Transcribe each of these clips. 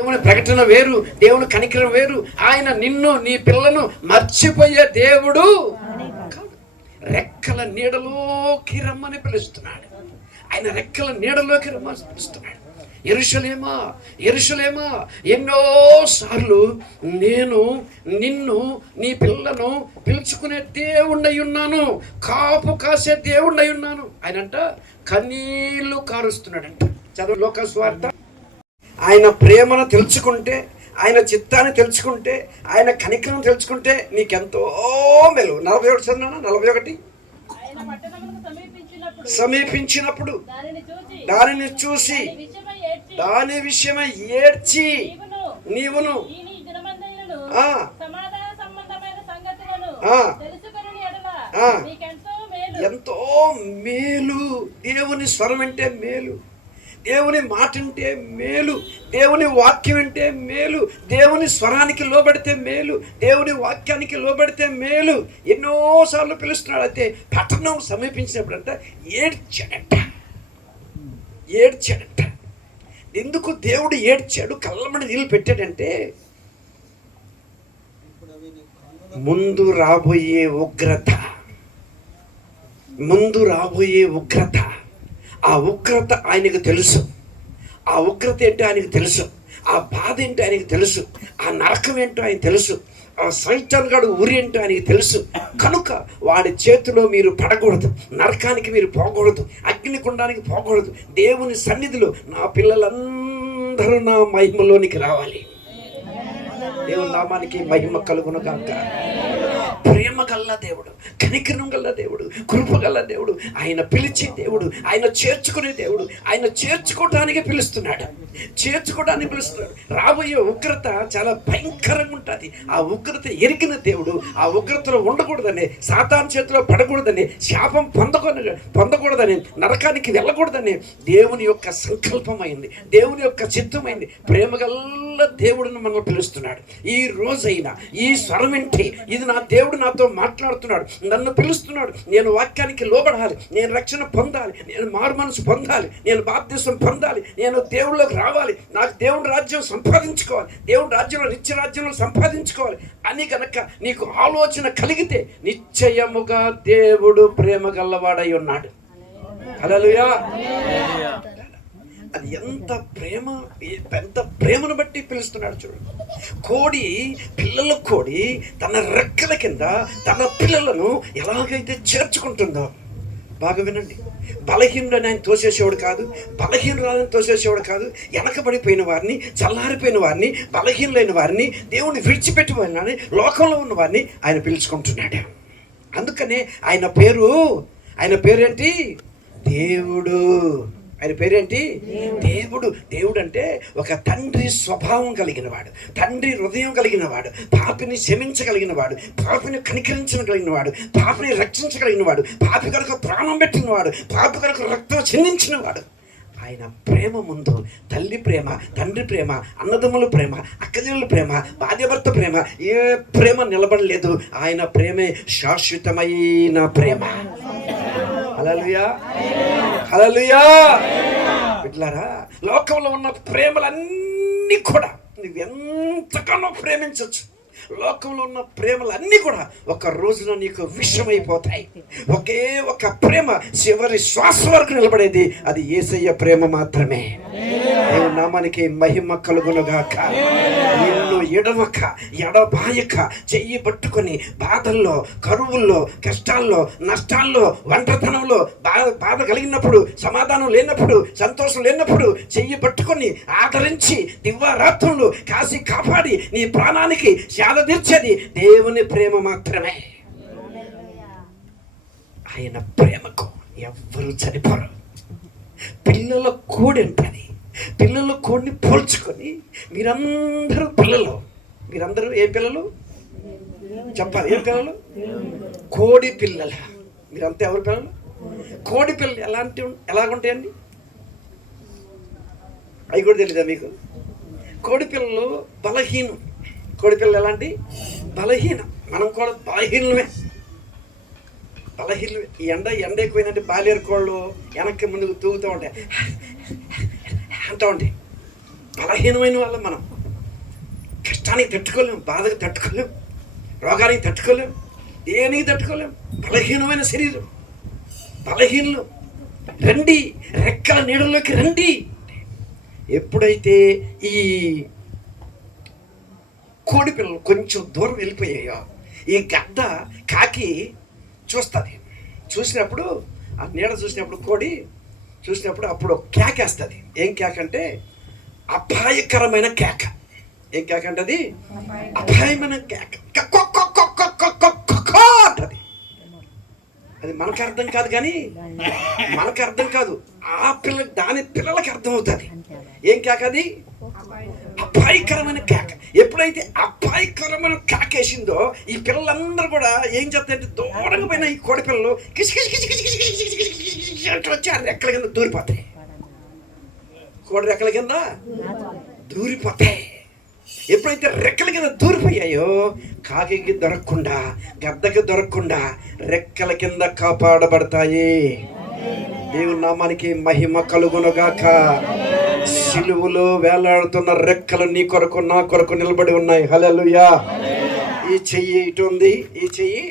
దేవుని ప్రకటన వేరు, దేవుని కనికరం వేరు. ఆయన నిన్ను నీ పిల్లను మర్చిపోయే దేవుడు కాదు. రెక్కల నీడలోకి రమ్మని పిలుస్తున్నాడు. ఆయన రెక్కల నీడలోకి రమ్మని పిలుస్తున్నాడు. యెరూషలేమా, యెరూషలేమా, ఎన్నోసార్లు నేను నిన్ను నీ పిల్లను పిలుచుకునే దేవుణ్ణి ఉన్నాను, కాపు కాసే దేవుణ్ణి ఉన్నాను. ఆయనంట కన్నీళ్లు కారుస్తున్నాడంట. చదువు లోకాసు వార్త. ఆయన ప్రేమను తెలుసుకుంటే, ఆయన చిత్తాన్ని తెలుసుకుంటే, ఆయన కనికరం తెలుసుకుంటే నీకెంతో మేలు. 41 చదువునా? 41. సమీపించినప్పుడు దానిని చూసి దాని విషయమై ఏడ్చి నీవును ఎంతో మేలు. దేవుని స్వరం అంటే మేలు, దేవుని మాట అంటే మేలు, దేవుని వాక్యం అంటే మేలు, దేవుని స్వరానికి లోబడితే మేలు, దేవుని వాక్యానికి లోబడితే మేలు. ఎన్నోసార్లు పిలుస్తున్నాడు. అయితే పట్టణం సమీపించినప్పుడు అంట ఏడ్చాడంట. ఎందుకు దేవుడు ఏడ్చాడు, కళ్ళమని నీళ్ళు పెట్టాడంటే ముందు రాబోయే ఉగ్రత, ఆ ఉగ్రత ఆయనకు తెలుసు. ఆ ఉగ్రత ఏంటో ఆయనకు తెలుసు, ఆ బాధ ఏంటో ఆయనకు తెలుసు, ఆ నరకం ఏంటో ఆయన తెలుసు, ఆ సైతాన్ గాడు ఉరి ఏంటో ఆయనకు తెలుసు. కనుక వాడి చేతిలో మీరు పడకూడదు, నరకానికి మీరు పోకూడదు, అగ్నికుండానికి పోకూడదు. దేవుని సన్నిధిలో నా పిల్లలందరూ నా మహిమలోనికి రావాలి. దేవుని నామానికి మహిమ కలుగును గాక. ప్రేమ గల్ల దేవుడు, కనికరం గల్ల దేవుడు, కృప గల్ల దేవుడు, ఆయన పిలిచే దేవుడు, ఆయన చేర్చుకునే దేవుడు, ఆయన చేర్చుకోవడానికి పిలుస్తున్నాడు. రాబోయే ఉగ్రత చాలా భయంకరంగా ఉంటుంది. ఆ ఉగ్రత ఎరిగిన దేవుడు ఆ ఉగ్రతలో ఉండకూడదని, సాతాను చేతిలో పడకూడదని, శాపం పొందకూడదని, నరకానికి వెళ్ళకూడదని దేవుని యొక్క సంకల్పమైంది, దేవుని యొక్క చిత్తమైంది. ప్రేమ గల్ల దేవుడిని మనం పిలుస్తున్నాడు. ఈ రోజైనా ఈ స్వరం ఏంటి? ఇది నా దేవుడు నాతో మాట్లాడుతున్నాడు, నన్ను పిలుస్తున్నాడు. నేను వాక్యానికి లోబడాలి, నేను రక్షణ పొందాలి, నేను మారు మనసు పొందాలి, నేను బాప్తిసం పొందాలి, నేను దేవుళ్ళకి రావాలి, నాకు దేవుడి రాజ్యం సంపాదించుకోవాలి, దేవుడి రాజ్యంలో నిత్య రాజ్యంలో సంపాదించుకోవాలి అని గనక నీకు ఆలోచన కలిగితే నిశ్చయముగా దేవుడు ప్రేమ గల్లవాడై ఉన్నాడు. హల్లెలూయా. అది ఎంత ప్రేమను బట్టి పిలుస్తున్నాడు చూడండి. కోడి తన రెక్కల కింద తన పిల్లలను ఎలాగైతే చేర్చుకుంటుందో, బాగా వినండి. బలహీనుడని ఆయన తోసేసేవాడు కాదు, బలహీనురాలని తోసేసేవాడు కాదు. వెనకబడిపోయిన వారిని, చల్లారిపోయిన వారిని, బలహీనులైన వారిని, దేవుని విడిచిపెట్టిపోయిన వారిని, లోకంలో ఉన్న వారిని ఆయన పిలుచుకుంటున్నాడు. అందుకనే ఆయన పేరేంటి? దేవుడు. ఆయన పేరేంటి? దేవుడు. దేవుడు అంటే ఒక తండ్రి స్వభావం కలిగిన వాడు, తండ్రి హృదయం కలిగిన వాడు, పాపిని క్షమించగలిగిన వాడు, పాపిని కనికరించగలిగిన వాడు, పాపిని రక్షించగలిగిన వాడు, పాపి కొరకు ప్రాణం పెట్టిన వాడు, పాపి కొరకు రక్తం చెందించిన వాడు. ఆయన ప్రేమ ముందు తల్లి ప్రేమ, తండ్రి ప్రేమ, అన్నదమ్ముల ప్రేమ, అక్కజనుల ప్రేమ, భార్యాభర్త ప్రేమ, ఏ ప్రేమ నిలబడలేదు. ఆయన ప్రేమే శాశ్వతమైన ప్రేమ. హల్లెలూయా, హల్లెలూయా. బిడ్డలారా, లోకంలో ఉన్న ప్రేమలన్నీ కూడా నువ్వెంతగానో ప్రేమించవచ్చు. లోకంలో ఉన్న ప్రేమలన్నీ కూడా ఒక రోజున నీకు విషమైపోతాయి. ఒకే ఒక ప్రేమ చివరి శ్వాస వరకు నిలబడేది, అది యేసయ్య ప్రేమ మాత్రమే. దేవుని నామానికి మహిమ కలుగునుగాక. నిన్ను ఎడబాయక చెయ్యి పట్టుకొని బాధల్లో, కరువుల్లో, కష్టాల్లో, నష్టాల్లో, ఒంటరితనంలో, బాధ కలిగినప్పుడు, సమాధానం లేనప్పుడు, సంతోషం లేనప్పుడు చెయ్యి పట్టుకొని ఆదరించి దివ్వారాత్రులు కాసి కాపాడి నీ ప్రాణానికి సేద తీర్చేది దేవుని ప్రేమ మాత్రమే. ఆయన ప్రేమకు ఎవ్వరూ చనిపోరు. పిల్లల కోడి ఉంటుంది. పిల్లల కోడిని పోల్చుకొని మీరందరూ ఏం పిల్లలు చెప్పాలి? ఏం పిల్లలు? కోడి పిల్లల. మీరంతా ఎవరి పిల్లలు? కోడి పిల్లలు ఎలాగుంటాయండి? అవి కూడా తెలీదా మీకు? కోడి పిల్లలు బలహీనం. కోడి పిల్లలు ఎలాంటి? బలహీనం. మనం కూడా బలహీనమే. ఈ ఎండ ఎక్కువైందంటే బాలేరు కోళ్ళు వెనక్కి ముందుకు తూగుతూ ఉంటాయి, అంటూ ఉంటాయి. బలహీనమైన వాళ్ళం మనం. కష్టానికి తట్టుకోలేం, బాధకు తట్టుకోలేం, రోగానికి తట్టుకోలేం, దేనికి తట్టుకోలేం. బలహీనమైన శరీరం, బలహీనలు. రండి, రెక్కల నీడల్లోకి రండి. ఎప్పుడైతే ఈ కోడి పిల్లలు కొంచెం దూరం వెళ్ళిపోయాయో, ఈ గద్ద కాకి చూస్తుంది. చూసినప్పుడు ఆ నీడ చూసినప్పుడు, కోడి చూసినప్పుడు అప్పుడు కేకేస్తుంది. ఏం కేక అంటే అపాయకరమైన కేక. ఏం కేక అంటే అది అపాయమైన కేక. అంటది. అది మనకు అర్థం కాదు, కానీ మనకు అర్థం కాదు, ఆ పిల్ల దాని పిల్లలకి అర్థం అవుతుంది. ఏం కేక అది? అపాయకరమైన కేక. ఎప్పుడైతే అపాయకరమైన కేకేసిందో ఈ పిల్లలందరూ కూడా ఏం చేస్తాయంటే దూరంగా పోయిన ఈ కోడి పిల్లలు కిసి కిసి కిసి కిసి కిసి కిసి కిసి కిసి అంటూ వచ్చి ఆ రెక్కల కింద దూరిపోతాయి. కోడి రెక్కల కింద దూరిపోతాయి. ఎప్పుడైతే రెక్కల కింద దూరిపోయాయో కాకి దొరకకుండా, గద్దకి దొరకకుండా రెక్కల కింద కాపాడబడతాయి. దేవుని నామానికి మహిమ కలుగునుగాక. సిలువలో వేలాడుతున్న రెక్కలు నీ కొరకు నా కొరకు నిలబడి ఉన్నాయి. హల్లెలూయా. ఈ చెయ్యి ఇటు ఉంది, ఈ చెయ్యి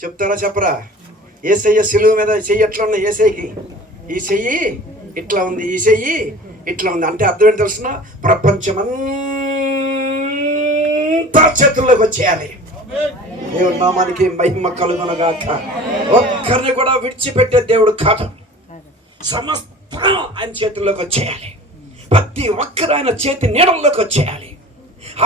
చెప్తారా చెప్పరా? యేసయ్య సిలువ మీద చెయ్యి ఎట్లా ఉంది? యేసయ్యకి ఈ చెయ్యి ఇట్లా ఉంది, ఈ చెయ్యి ఇట్లా ఉంది. అంటే అర్థం ఏంటి తెలుసిన? ప్రపంచమంతా చేతుల్లోకి వచ్చేయాలి. దేవుని నామానికి మహిమ కలుగునుగాక. ఒక్కరిని కూడా విడిచిపెట్టే దేవుడు కాదు. సమస్తం ఆయన చేతుల్లోకి వచ్చేయాలి. ప్రతి ఒక్కరు ఆయన చేతి నీడల్లోకి వచ్చేయాలి.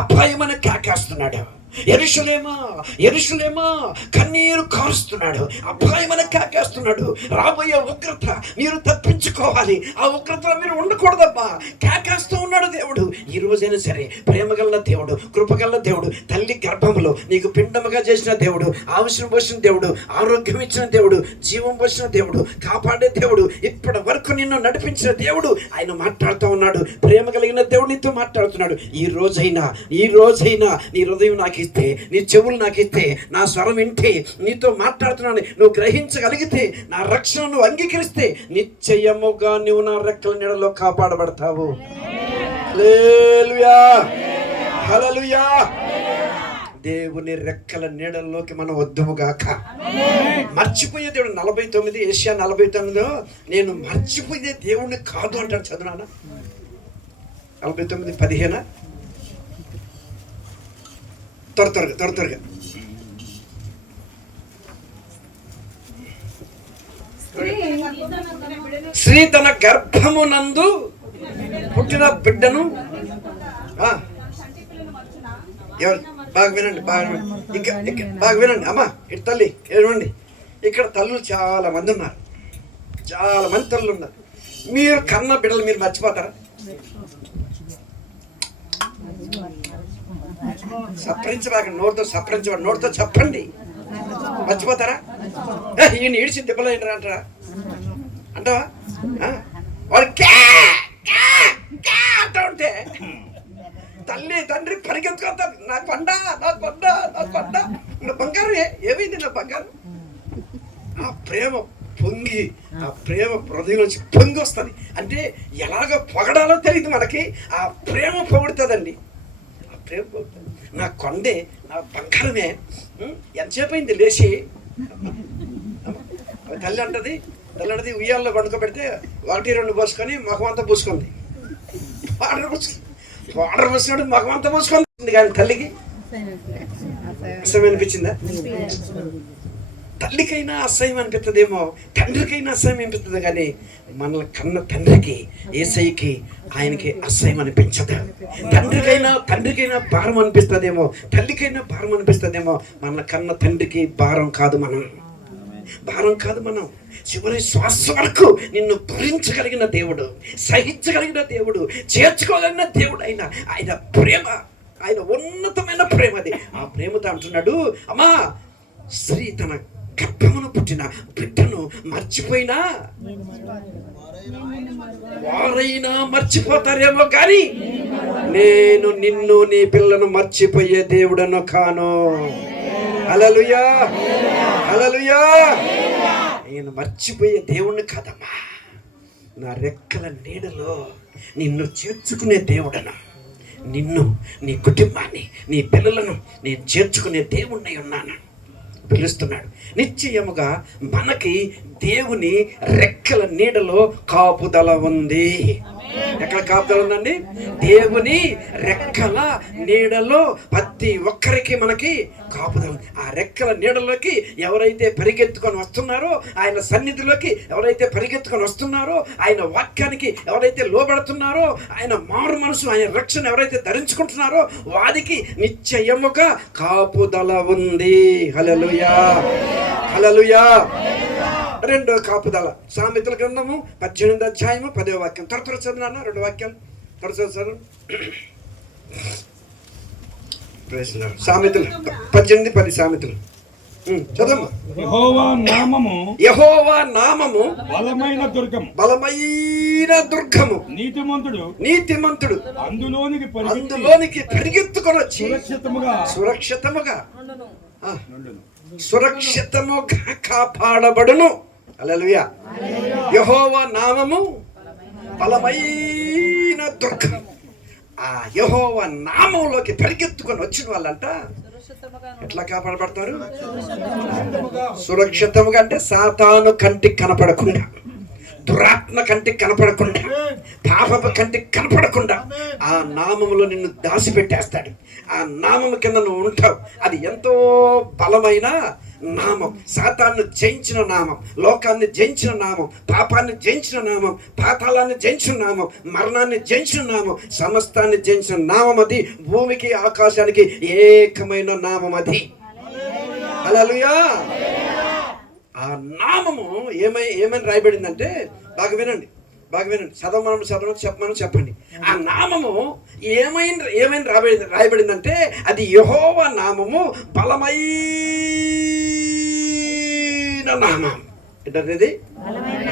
అపాయమని కేకేస్తున్నాడు. యెరూషలేమా, యెరూషలేమా, కన్నీరు కారుస్తున్నాడు. అపాయమని కేకేస్తున్నాడు. రాబోయే ఉగ్రత మీరు తప్పించుకోవాలి. ఆ ఉగ్రతలో మీరు ఉండకూడదమ్మా. కేకేస్తూ ఉన్నాడు దేవుడు. ఈ రోజైనా సరే ప్రేమగల్ల దేవుడు, కృపగల్ల దేవుడు, తల్లి గర్భములో నీకు పిండముగా చేసిన దేవుడు, ఆవిషం పోసిన దేవుడు, ఆరోగ్యం ఇచ్చిన దేవుడు, జీవం పోసిన దేవుడు, కాపాడే దేవుడు, ఇప్పటి వరకు నిన్ను నడిపించిన దేవుడు ఆయన మాట్లాడుతూ ఉన్నాడు. ప్రేమ కలిగిన దేవుడు నీతో మాట్లాడుతున్నాడు. ఈ రోజైనా నీ హృదయం నాకు ఇస్తే, నీ చెవులు నాకు ఇస్తే, నా స్వరం వింటే, నీతో మాట్లాడుతున్నాను నువ్వు గ్రహించగలిగితే, నా రక్షణ నువ్వు అంగీకరిస్తే నిశ్చయముగా నువ్వు నా రెక్కల నీడలో కాపాడబడతావు. హల్లెలూయా, హల్లెలూయా. దేవుని రెక్కల నీడల్లోకి మనం వద్దుముగాక. మర్చిపోయే దేవుడు 49 ఏషియా 49 నేను మర్చిపోయే దేవుడిని కాదు అంటాడు. చదువునా 49:15 త్వరగా స్త్రీ తన గర్భమునందు పుట్టిన బిడ్డను బాగా వినండి, బాగా వినండి అమ్మా. ఇటు తల్లి ఏమండి, ఇక్కడ తల్లులు చాలా మంది ఉన్నారు, చాలా మంది తల్లులు ఉన్నారు. మీరు కన్న బిడ్డలు మీరు మర్చిపోతారా? సప్పరించబాక, నోటితో చెప్పండి. మర్చిపోతారా? ఈయన ఈడిచి దెబ్బలు అయినరా అంటావా? వాడు అంటా ఉంటే తల్లి తండ్రి పరిగెత్తుకొస్తారు. నాకు పండా నా బంగారం ఏమైంది? నా బంగారం. ఆ ప్రేమ పొంగి, ఆ ప్రేమ హృదయం నుంచి పొంగి వస్తుంది. అంటే ఎలాగ పొగడాలో తెలియదు మనకి. ఆ ప్రేమ పొగుడుతుందండి. ఆ ప్రేమ పొగుడుతుంది. నా కొండే, నా బంగారమే. ఎంతసేపు అయింది లేచి? తల్లి అంటది ఉయ్యాల్లో పడుకోబెడితే 1-2 పోసుకొని మగమంతా పూసుకుంది. పౌడర్ పూసుకున్నాడు, మగమంతా పూసుకుంది. కానీ తల్లికి అసహ్యం అనిపించిందా? తల్లికైనా అసహ్యం అనిపిస్తుందేమో, తండ్రికైనా అసహ్యం అనిపిస్తుంది. కానీ మన కన్న తండ్రికి, యేసయ్యకి, ఆయనకి అసహ్యం అనిపించదు. తండ్రికైనా భారం అనిపిస్తుందేమో, తల్లికైనా భారం అనిపిస్తుందేమో. మన కన్న తండ్రికి భారం కాదు మనం. చివరి శ్వాస వరకు నిన్ను భరించగలిగిన దేవుడు, సహించగలిగిన దేవుడు, చేర్చుకోగలిగిన దేవుడు ఆయన ప్రేమ, ఆయన ఉన్నతమైన ప్రేమ. అది ఆ ప్రేమతో అంటున్నాడు, అమ్మా స్త్రీ తన గర్భమును పుట్టిన బిడ్డను మర్చిపోయినా వారైనా మర్చిపోతారేమో, కానీ నేను నిన్ను నీ పిల్లను మర్చిపోయే దేవుడను కాను. హల్లెలూయా, హల్లెలూయా. నేను మర్చిపోయే దేవుణ్ణి కాదమ్మా. నా రెక్కల నీడలో నిన్ను చేర్చుకునే దేవుడను, నిన్ను, నీ కుటుంబాన్ని, నీ పిల్లలను నేను చేర్చుకునే దేవుణ్ణి ఉన్నాను పిలుస్తున్నాడు. నిశ్చయముగా మనకి దేవుని రెక్కల నీడలో కాపుదల ఉంది. ఎక్కడ కాపుదల ఉందండి? దేవుని రెక్కల నీడలో ప్రతి ఒక్కరికి మనకి కాపుదల. ఆ రెక్కల నీడలోకి ఎవరైతే పరిగెత్తుకొని వస్తున్నారో, ఆయన సన్నిధిలోకి ఎవరైతే పరిగెత్తుకొని వస్తున్నారో, ఆయన వాక్యానికి ఎవరైతే లోబడుతున్నారో, ఆయన మారు మనసు, ఆయన రక్షణ ఎవరైతే ధరించుకుంటున్నారో వారికి నిశ్చయముగా కాపుదల ఉంది. హల్లెలూయా, హల్లెలూయా. రెండో కాపుదల సామెతల గ్రంథము 18వ అధ్యాయము 10వ వాక్యం. త్వర చదువునా, 2 వాక్యాలు త్వర చదువు. సామెతలు 18:10 సామెతలు చదవమ్మా. యెహోవా నామము బలమైన దుర్గము, నీతిమంతుడు అందులోనికి పరిగెత్తుకొని వచ్చి సురక్షితముగా కాపాడబడును. హల్లెలూయా. యెహోవా నామము బలమైన దుర్గం. ఆ యెహోవా నామంలోకి పరిగెత్తుకొని వచ్చిన వాళ్ళంట ఎట్లా కాపాడబడతారు? సురక్షితముగా అంటే సాతాను కంటికి కనపడకుండా, దురాత్మ కంటికి కనపడకుండా, పాపపు కంటికి కనపడకుండా ఆ నామములో నిన్ను దాచిపెట్టేస్తాడు. ఆ నామము కింద నువ్వు ఉంటావు. అది ఎంతో బలమైన నామం. సాతాన్ని జయించిన నామం, లోకాన్ని జయించిన నామం, పాపాన్ని జయించిన నామం, పాతాళాన్ని జయించిన నామం, మరణాన్ని జయించిన నామం, సమస్తాన్ని జయించిన నామం అది. భూమికి ఆకాశానికి ఏకమైన నామం అది. హల్లెలూయా. ఆ నామము ఏమని రాయబడిందంటే, బాగా వినండి, చదవమని చెప్పండి. ఆ నామము ఏమైనా రాయబడిందంటే, అది యెహోవా నామము బలమైన నామం. ఏంటది? బలమైన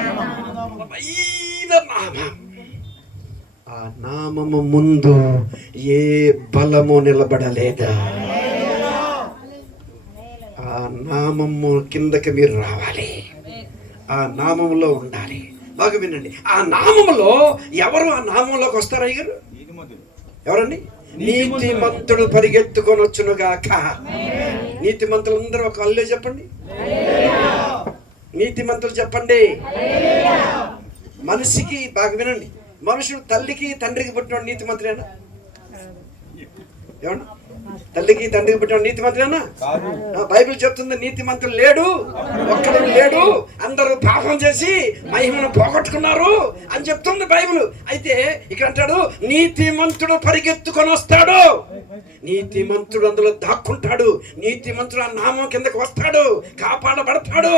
నామం. ఆ నామము ముందు ఏ బలము నిలబడలేదా? ఆ నామము కిందకి మీరు రావాలి, ఆ నామములో ఉండాలి. బాగా వినండి. ఆ నామములో ఎవరు ఆ నామంలోకి వస్తారు అయ్యారు? ఎవరండి? నీతిమంతుడు పరిగెత్తుకొని వచ్చునుగాక. నీతిమంతులందరూ ఒక అల్లే చెప్పండి. నీతిమంతులు చెప్పండి. మనిషికి బాగా వినండి, మనుషుడు తల్లికి తండ్రికి పుట్టిన నీతిమంతుడేనా? ఏమన్నా? తల్లికి తండ్రికి పుట్టిన నీతిమంతుడేనా? బైబిల్ చెప్తుంది నీతిమంతుడు లేడు, ఒక్కడు లేడు, అందరూ పాపం చేసి మహిమను పోగొట్టుకున్నారు అని చెప్తుంది బైబిల్. అయితే ఇక్కడ అంటాడు నీతిమంతుడు పరిగెత్తుకొని వస్తాడు. నీతిమంతుడు అందులో దాక్కుంటాడు. నీతిమంతుడు ఆ నామం కిందకి వస్తాడు, కాపాడబడతాడు.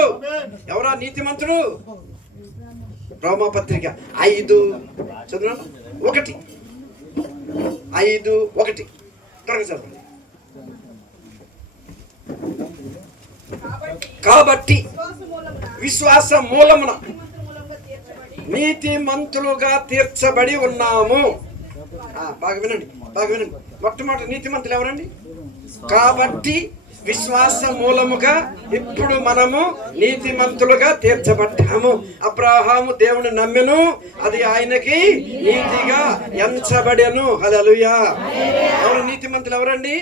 ఎవరా నీతిమంతుడు? రోమాపత్రిక 5:1 త్వరగా చదవండి. కాబట్టి విశ్వాస మూలమున నీతిమంతులుగా తీర్చబడి ఉన్నాము. బాగా వినండి. మొట్టమొదటి నీతిమంతులు ఎవరండి? కాబట్టి విశ్వాస మూలముగా ఇప్పుడు మనము నీతిమంతులుగా తీర్చబడ్డాము. అబ్రాహాము దేవుని నమ్మెను, అది ఆయనకి నీతిగా ఎంచబడెను. హల్లెలూయా. ఎవరు నీతిమంతులు? ఎవరండి?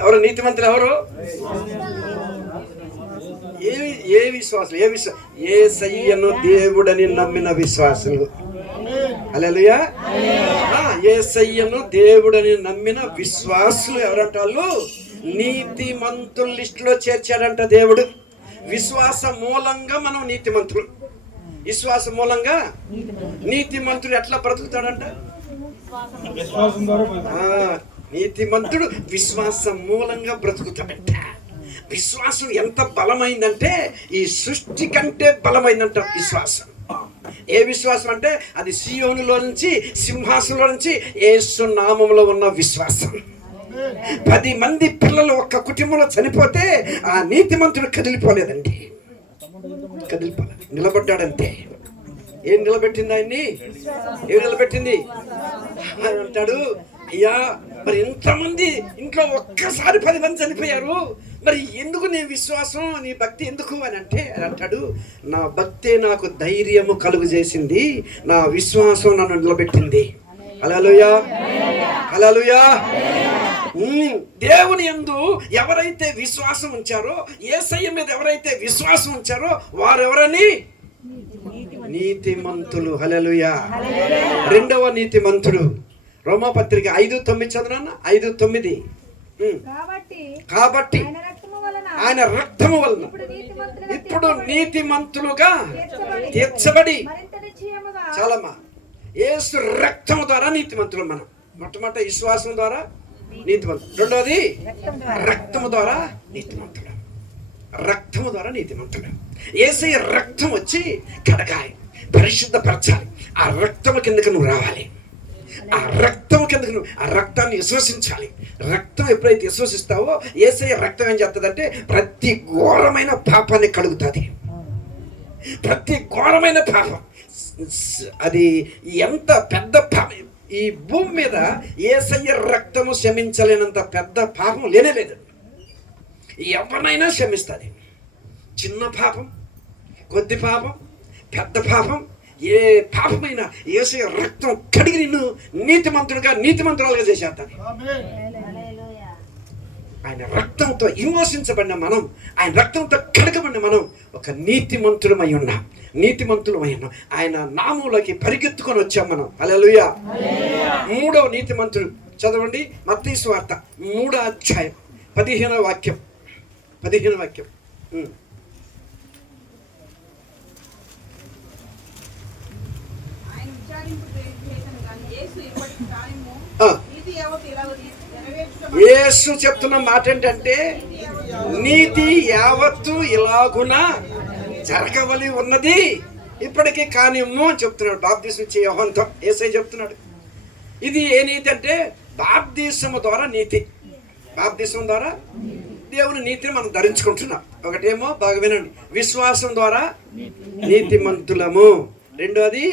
ఎవరు నీతిమంతులు? ఎవరు? ఏ విశ్వాసులు? యేసయ్యను దేవుడని నమ్మిన విశ్వాసులు. హల్లెలూయా. యేసయ్యను దేవుడని నమ్మిన విశ్వాసులు ఎవరంట? వాళ్ళు నీతిమంతుల లిస్టులో చేర్చాడంట దేవుడు. విశ్వాస మూలంగా మనం నీతిమంతులు. విశ్వాస మూలంగా నీతిమంతుడు ఎట్లా బ్రతుకుతాడంట? నీతిమంతుడు విశ్వాస మూలంగా బ్రతుకుతాడంట. విశ్వాసం ఎంత బలమైందంటే ఈ సృష్టి కంటే బలమైందంట విశ్వాసం. ఏ విశ్వాసం అంటే అది సీయోనులో నుంచి, సింహాసనంలో నుంచి యేసు నామములో ఉన్న విశ్వాసం. 10 మంది పిల్లలు ఒక్క కుటుంబంలో చనిపోతే ఆ నీతిమంతుడు కదిలిపోలేదండి, నిలబడ్డాడంతే. ఏం నిలబెట్టింది ఆయన్ని? ఏం నిలబెట్టింది? అంటాడు, అయ్యా మరి ఇంతమంది ఇంట్లో ఒక్కసారి 10 మంది చనిపోయారు, మరి ఎందుకు నీ విశ్వాసం, నీ భక్తి ఎందుకు అని అంటే అంటాడు, నా భక్తే నాకు ధైర్యము కలుగు చేసింది, నా విశ్వాసం నన్ను నిలబెట్టింది. హల్లెలూయా, హల్లెలూయా. దేవుని యందు ఎవరైతే విశ్వాసం ఉంచారో, యేసయ్య మీద ఎవరైతే విశ్వాసం ఉంచారో వారెవరని? నీతిమంతులు. హల్లెలూయా. రెండవ నీతిమంతుడు రోమాపత్రిక 5:9 చదువునా, 5:9. కాబట్టి ఆయన రక్తము వలన ఇప్పుడు నీతిమంతులుగా తీర్చబడి, చాలమ్మా, యేసు రక్తము ద్వారా నీతిమంతులు. మనం మొట్టమొదటి విశ్వాసం ద్వారా నీతిమంతులు, రెండవది రక్తము ద్వారా నీతిమంతులు. రక్తము ద్వారా నీతిమంతులు. యేసయ్య రక్తం వచ్చి కడగాలి, పరిశుద్ధపరచాలి. ఆ రక్తము కిందకి నువ్వు రావాలి. ఆ రక్తం కిందకి నువ్వు ఆ రక్తాన్ని విశ్వసించాలి. రక్తం ఎప్పుడైతే విశ్వసిస్తావో యేసయ్య రక్తం ఏం చేస్తుందంటే ప్రతి ఘోరమైన పాపాన్ని కడుగుతుంది. ప్రతి ఘోరమైన పాపం, అది ఎంత పెద్ద పాపం, ఈ భూమి మీద యేసయ్య రక్తము క్షమించలేనంత పెద్ద పాపం లేనేలేదు. ఎవరినైనా క్షమిస్తుంది. చిన్న పాపం, కొద్ది పాపం, పెద్ద పాపం, ఏ పాపమైనా యేసయ్య రక్తం కడిగి నిన్ను నీతిమంతురాలుగా చేసేస్తాను. ఆయన రక్తంతో విమోచించబడిన మనం, ఆయన రక్తంతో కడగబడిన మనం ఒక నీతిమంతులమై ఉన్నాం. ఆయన నామంలోకి పరిగెత్తుకొని వచ్చాం మనం. హల్లెలూయా. మూడవ నీతిమంతుడు చదవండి, మత్తయి సువార్త 3వ అధ్యాయం 15వ వాక్యం. 15వ వాక్యం. యేసు చెప్తున్న మాట ఏంటంటే, నీతి యావత్తు ఇలాగున జరగవలి ఉన్నది, ఇప్పటికీ కానిమ్ము అని చెప్తున్నాడు. బాప్తిసం ఇచ్చే యోహానుతో యేసయ్య చెప్తున్నాడు. ఇది ఏ నీతి అంటే బాప్తిసము ద్వారా నీతి. బాప్తిసం ద్వారా దేవుని నీతిని మనం ధరించుకుంటున్నాం. ఒకటేమో బాగా వినండి, విశ్వాసం ద్వారా నీతిమంతులము. రెండోది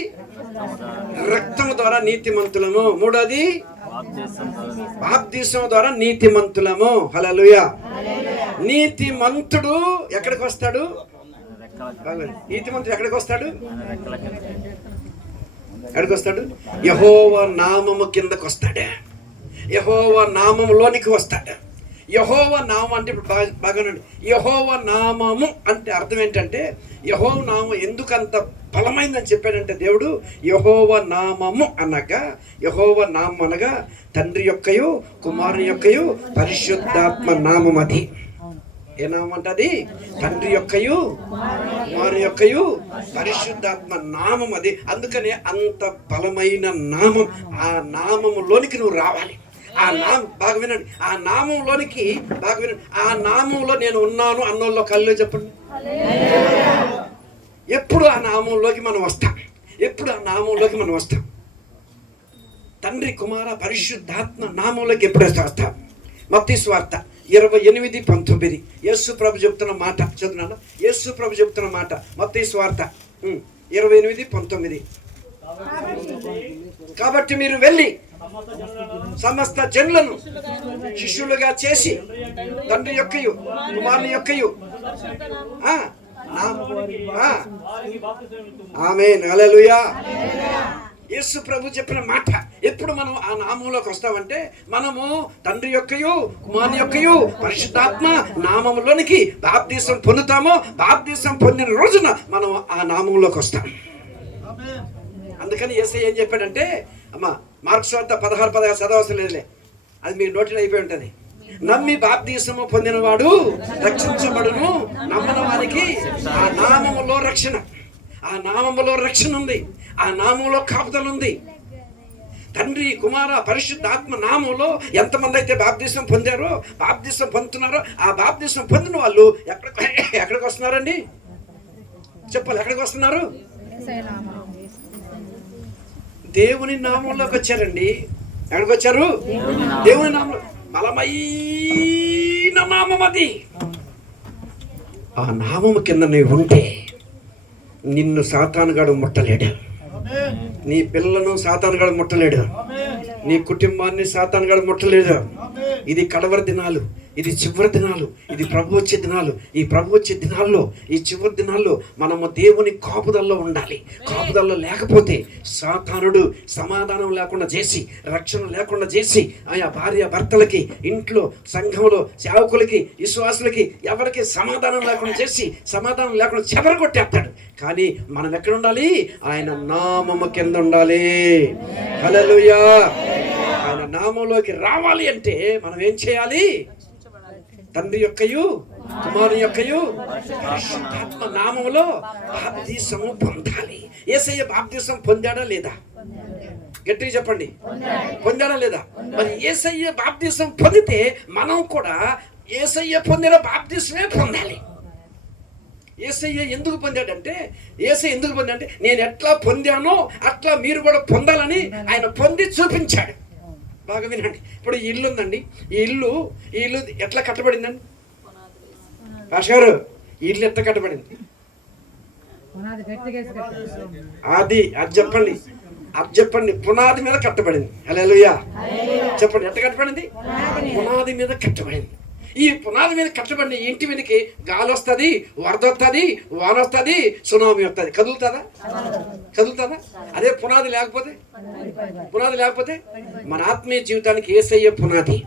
రక్తము ద్వారా నీతిమంతులము. మూడోది బాప్తిసం ద్వారా నీతిమంతులము. హల్లెలూయా. నీతిమంతుడు ఎక్కడికి వస్తాడు? నీతిమంతుడు ఎక్కడికి వస్తాడు? యెహోవా నామము కిందకు వస్తాడు. యెహోవా నామములోనికి వస్తాడు. యెహోవా నామం అంటే ఇప్పుడు బాగానండి, యెహోవా నామము అంటే అర్థం ఏంటంటే, యెహోవా నామం ఎందుకంత బలమైందని చెప్పాడంటే దేవుడు, యెహోవా నామము అనగా, యెహోవా నామం అనగా తండ్రి యొక్కయు కుమారుని యొక్కయు పరిశుద్ధాత్మ నామం. అది ఏ నామం అంటే అది తండ్రి యొక్కయు కుమారుని యొక్కయు పరిశుద్ధాత్మ నామం. అది అందుకనే అంత బలమైన నామం. ఆ నామములోనికి నువ్వు రావాలి. ఆ నామం బాగా వినండి, ఆ నామంలోనికి బాగా వినండి, ఆ నామంలో నేను ఉన్నాను అన్నోళ్ళు కళ్ళు చెప్పండి. ఎప్పుడు ఆ నామంలోకి మనం వస్తాం? తండ్రి కుమార పరిశుద్ధాత్మ నామంలోకి ఎప్పుడు వస్తాం? మత్తయి సువార్త 28:19 యేసు ప్రభు చెప్తున్న మాట చదువున్నాను. యేసు ప్రభు చెప్తున్న మాట మత్తయి సువార్త 28:19. కాబట్టి మీరు వెళ్ళి సమస్త జనులను శిష్యులుగా చేసి తండ్రి యొక్కయు కుమారుని యొక్కయు ఆమేన్. హల్లెలూయా. యేసు ప్రభు చెప్పిన మాట, ఎప్పుడు మనం ఆ నామంలోకి వస్తామంటే, మనము తండ్రి యొక్కయు కుమారుని యొక్కయు పరిశుద్ధాత్మ నామంలోనికి బాప్తిసం పొందుతామో, బాప్తిసం పొందిన రోజున మనం ఆ నామంలోకి వస్తాం. అందుకని యేసయ్య ఏం చెప్పాడంటే, అమ్మ మార్కు సువార్త 16 చదవవసరం లేదులే, అది మీకు నోటిలో అయిపోయి ఉంటుంది. నమ్మి బాప్తిసము పొందినవాడు రక్షించబడును, నమ్మని వారికి ఆ నామములో రక్షణ, ఉంది. ఆ నామంలో కాపుదల ఉంది. తండ్రి కుమార పరిశుద్ధాత్మ నామంలో ఎంతమంది అయితే బాప్తిసం పొందారో, బాప్తిసం పొందుతున్నారో, ఆ బాప్తిసం పొందిన వాళ్ళు ఎక్కడికి వస్తున్నారండి? చెప్పాలి, ఎక్కడికి వస్తున్నారు? దేవుని నామంలోకి వచ్చారండి. ఎక్కడికి వచ్చారు? దేవుని నామంలో. బలమైన నామం అది. ఆ నామము కింద నీవు ఉంటే నిన్ను సాతానుగాడు ముట్టలేడు, నీ పిల్లలను సాతానుగాడు ముట్టలేడు, నీ కుటుంబాన్ని సాతానుగాడు ముట్టలేడు. ఇది కడవరి దినాలు. ఇది చివరి దినాలు, ఇది ప్రభు వచ్చే దినాలు. ఈ ప్రభు వచ్చే దినాల్లో, ఈ చివరి దినాల్లో మనము దేవుని కాపుదల్లో ఉండాలి. కాపుదల్లో లేకపోతే సాతానుడు సమాధానం లేకుండా చేసి, రక్షణ లేకుండా చేసి, ఆయా భార్య భర్తలకి, ఇంట్లో, సంఘంలో, సేవకులకి, విశ్వాసులకి ఎవరికి సమాధానం లేకుండా చేసి, సమాధానం లేకుండా చెదరగొట్టేస్తాడు. కానీ మనం ఎక్కడ ఉండాలి? ఆయన నామము కింద ఉండాలి. హల్లెలూయా. ఆయన నామంలోకి రావాలి అంటే మనం ఏం చేయాలి? తండ్రి యొక్కయు కుమారుని యొక్కయు పరిశుద్ధాత్మ నామములో బాప్తిసము పొందాలి. యేసయ్య బాప్తిసం పొందాడా లేదా? గట్టిగా చెప్పండి, పొందాడా లేదా? మరి యేసయ్య బాప్తిసం పొందితే మనం కూడా యేసయ్య పొందిన బాప్తిసమే పొందాలి. యేసయ్య ఎందుకు పొందాడంటే, యేసయ్య ఎందుకు పొందాడంటే నేను ఎట్లా పొందానో అట్లా మీరు కూడా పొందాలని ఆయన పొంది చూపించాడు. బాగా వినండి. ఇప్పుడు ఈ ఇల్లు ఉందండి. ఈ ఇల్లు ఎట్లా కట్టబడిందండి? భాష గారు, ఈ ఇల్లు ఎట్లా కట్టబడింది? అది చెప్పండి. పునాది మీద కట్టబడింది. హల్లెలూయా. చెప్పండి, ఎట్లా కట్టబడింది? పునాది మీద కట్టబడింది. ఈ పునాది మీద కట్టబడిన ఇంటి మీదకి గాలి వస్తుంది, వరద వస్తుంది, వాన వస్తుంది, సునామీ వస్తుంది. కదులుతుందా? అదే పునాది లేకపోతే మన ఆత్మీయ జీవితానికి యేసయ్య పునాది.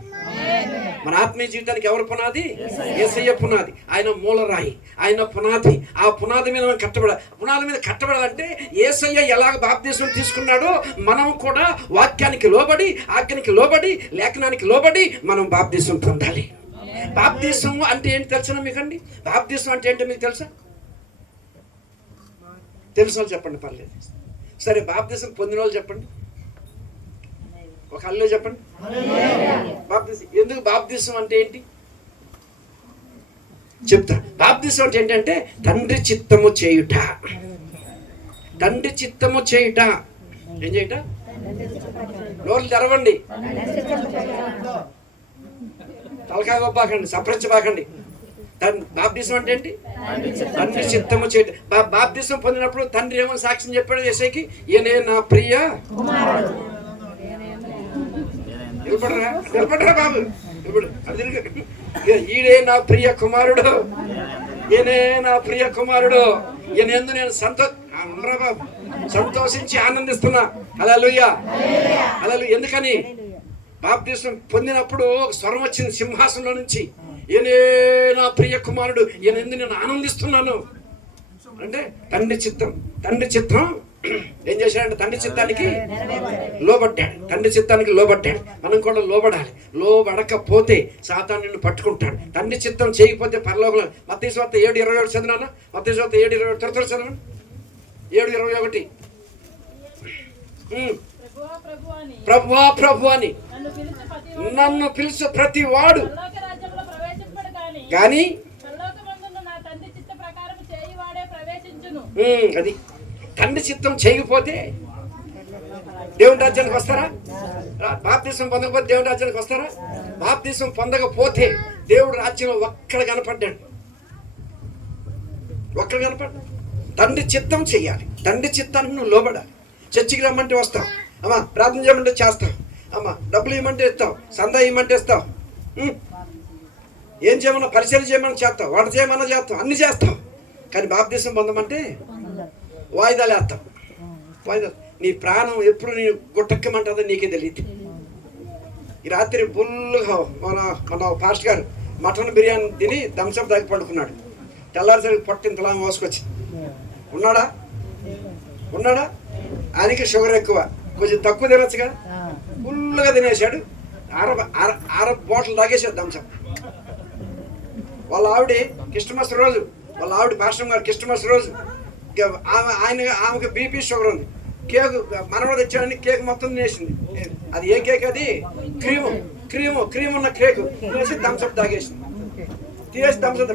మన ఆత్మీయ జీవితానికి ఎవరు పునాది? యేసయ్య పునాది. ఆయన మూలరాయి, ఆయన పునాది. ఆ పునాది మీద మనం పునాది మీద కట్టబడాలంటే యేసయ్య ఎలాగ బాప్తిసం తీసుకున్నాడో మనం కూడా వాక్యానికి లోబడి, ఆజ్ఞానికి లోబడి, లేఖనానికి లోబడి మనం బాప్తిసం పొందాలి. బాప్తిసం అంటే ఏంటి తెలుసా మీకండి? బాప్తిసం అంటే ఏంటో మీకు తెలుసా? తెలుసు వాళ్ళు చెప్పండి, పర్లేదు. సరే, బాప్తిసం పొందిన వాళ్ళు చెప్పండి. ఒక హల్లెలూయా చెప్పండి. బాప్తిసం ఎందుకు? బాప్తిసం అంటే ఏంటి చెప్తా. బాప్తిసం అంటే ఏంటంటే తండ్రి చిత్తము చేయుట. తండ్రి చిత్తము చేయుట. ఏం చేయుట? నోర్లు తెరవండి, తలకాయ గొప్పాకండి, సప్రించబాకండి. బాప్తిసం అంటే ఏంటి? తండ్రి చిత్తము చేయటం. బాప్తిసం పొందినప్పుడు తండ్రి ఏమో సాక్ష్యం చెప్పాడు యేసయ్యకి, ఈయనే నా ప్రియ కుమారుడు. నిలబడరా బాబు, ఈడే నా ప్రియ కుమారుడు, ఈయనే నా ప్రియ కుమారుడు, ఈయన యందు నేను సంతోషించి ఆనందిస్తున్నా. హల్లెలూయా. ఎందుకని? బాప్తిసం పొందినప్పుడు ఒక స్వరం వచ్చింది సింహాసనంలో నుంచి, ఈయనే నా ప్రియ కుమారుడు, ఈయన యందు నేను ఆనందిస్తున్నాను అంటే తండ్రి చిత్తం ఏం చేశాడంటే తండ్రి చిత్తానికి లోబడ్డాడు. మనం కూడా లోబడాలి. లోబడకపోతే సాతాను నిన్ను పట్టుకుంటాడు. తండ్రి చిత్తం చేయకపోతే పరలోకంలో. మత్తయి సువార్త 7:27 చదివినా? మత్తయి సువార్త 7:27 త్వరగా చదవండి. 7:21 ప్రభువా అని నన్ను పిలుచు ప్రతి వాడు కానీ అది తండ్రి చిత్తం చేయకపోతే దేవుని రాజ్యానికి వస్తారా? బాప్తిసం పొందకపోతే దేవుని రాజ్యానికి వస్తారా? బాప్తిసం పొందకపోతే దేవుడు రాజ్యంలో ఒక్కడ కనపడ్డాడు. తండ్రి చిత్తం చెయ్యాలి. తండ్రి చిత్తానికి నువ్వు లోబడాలి. చర్చికి రమ్మంటే వస్తాం, అమ్మా ప్రార్థన చేయమంటే చేస్తాం, అమ్మా డబ్బులు ఇవ్వమంటే ఇస్తావు, సందా ఇవ్వమంటే ఇస్తావు, ఏం చేయమన్నా పరిచయం చేయమని చేస్తావు, వంట చేయమన్నా చేస్తాం, అన్ని చేస్తాం. కానీ బాప్తిసం పొందమంటే వాయిదాలు వేస్తాం. నీ ప్రాణం ఎప్పుడు నీ గుట్టక్కమంటుందో నీకే తెలియదు. ఈ రాత్రి ఫుల్గా మన పాస్టర్ గారు మటన్ బిర్యానీ తిని థమ్స్అప్ తాగి పడుకున్నాడు. తెల్లారిసరికి పొట్టింతలా మోసుకొచ్చి ఉన్నాడా? ఆయనకి షుగర్ ఎక్కువ, కొంచెం తక్కువ తినొచ్చు కదా. ఫుల్గా తినేసాడు. అర బాటిల్ తాగేసాడు థమ్స్అప్. వాళ్ళ ఆవిడ క్రిస్టమస్ రోజు, వాళ్ళ ఆవిడ పాస్టర్ గారు క్రిస్టమస్ రోజు ఆమెకు బీపీ షుగర్ ఉంది. కేక్ మనవాడు తెచ్చాడని కేక్ మొత్తం తినేసింది. అది ఏ కేక్? అది క్రీమ్ ఉన్న కేక్ తినేసి థమ్స్అప్ తాగేసింది. తినేసి థమ్స్అప్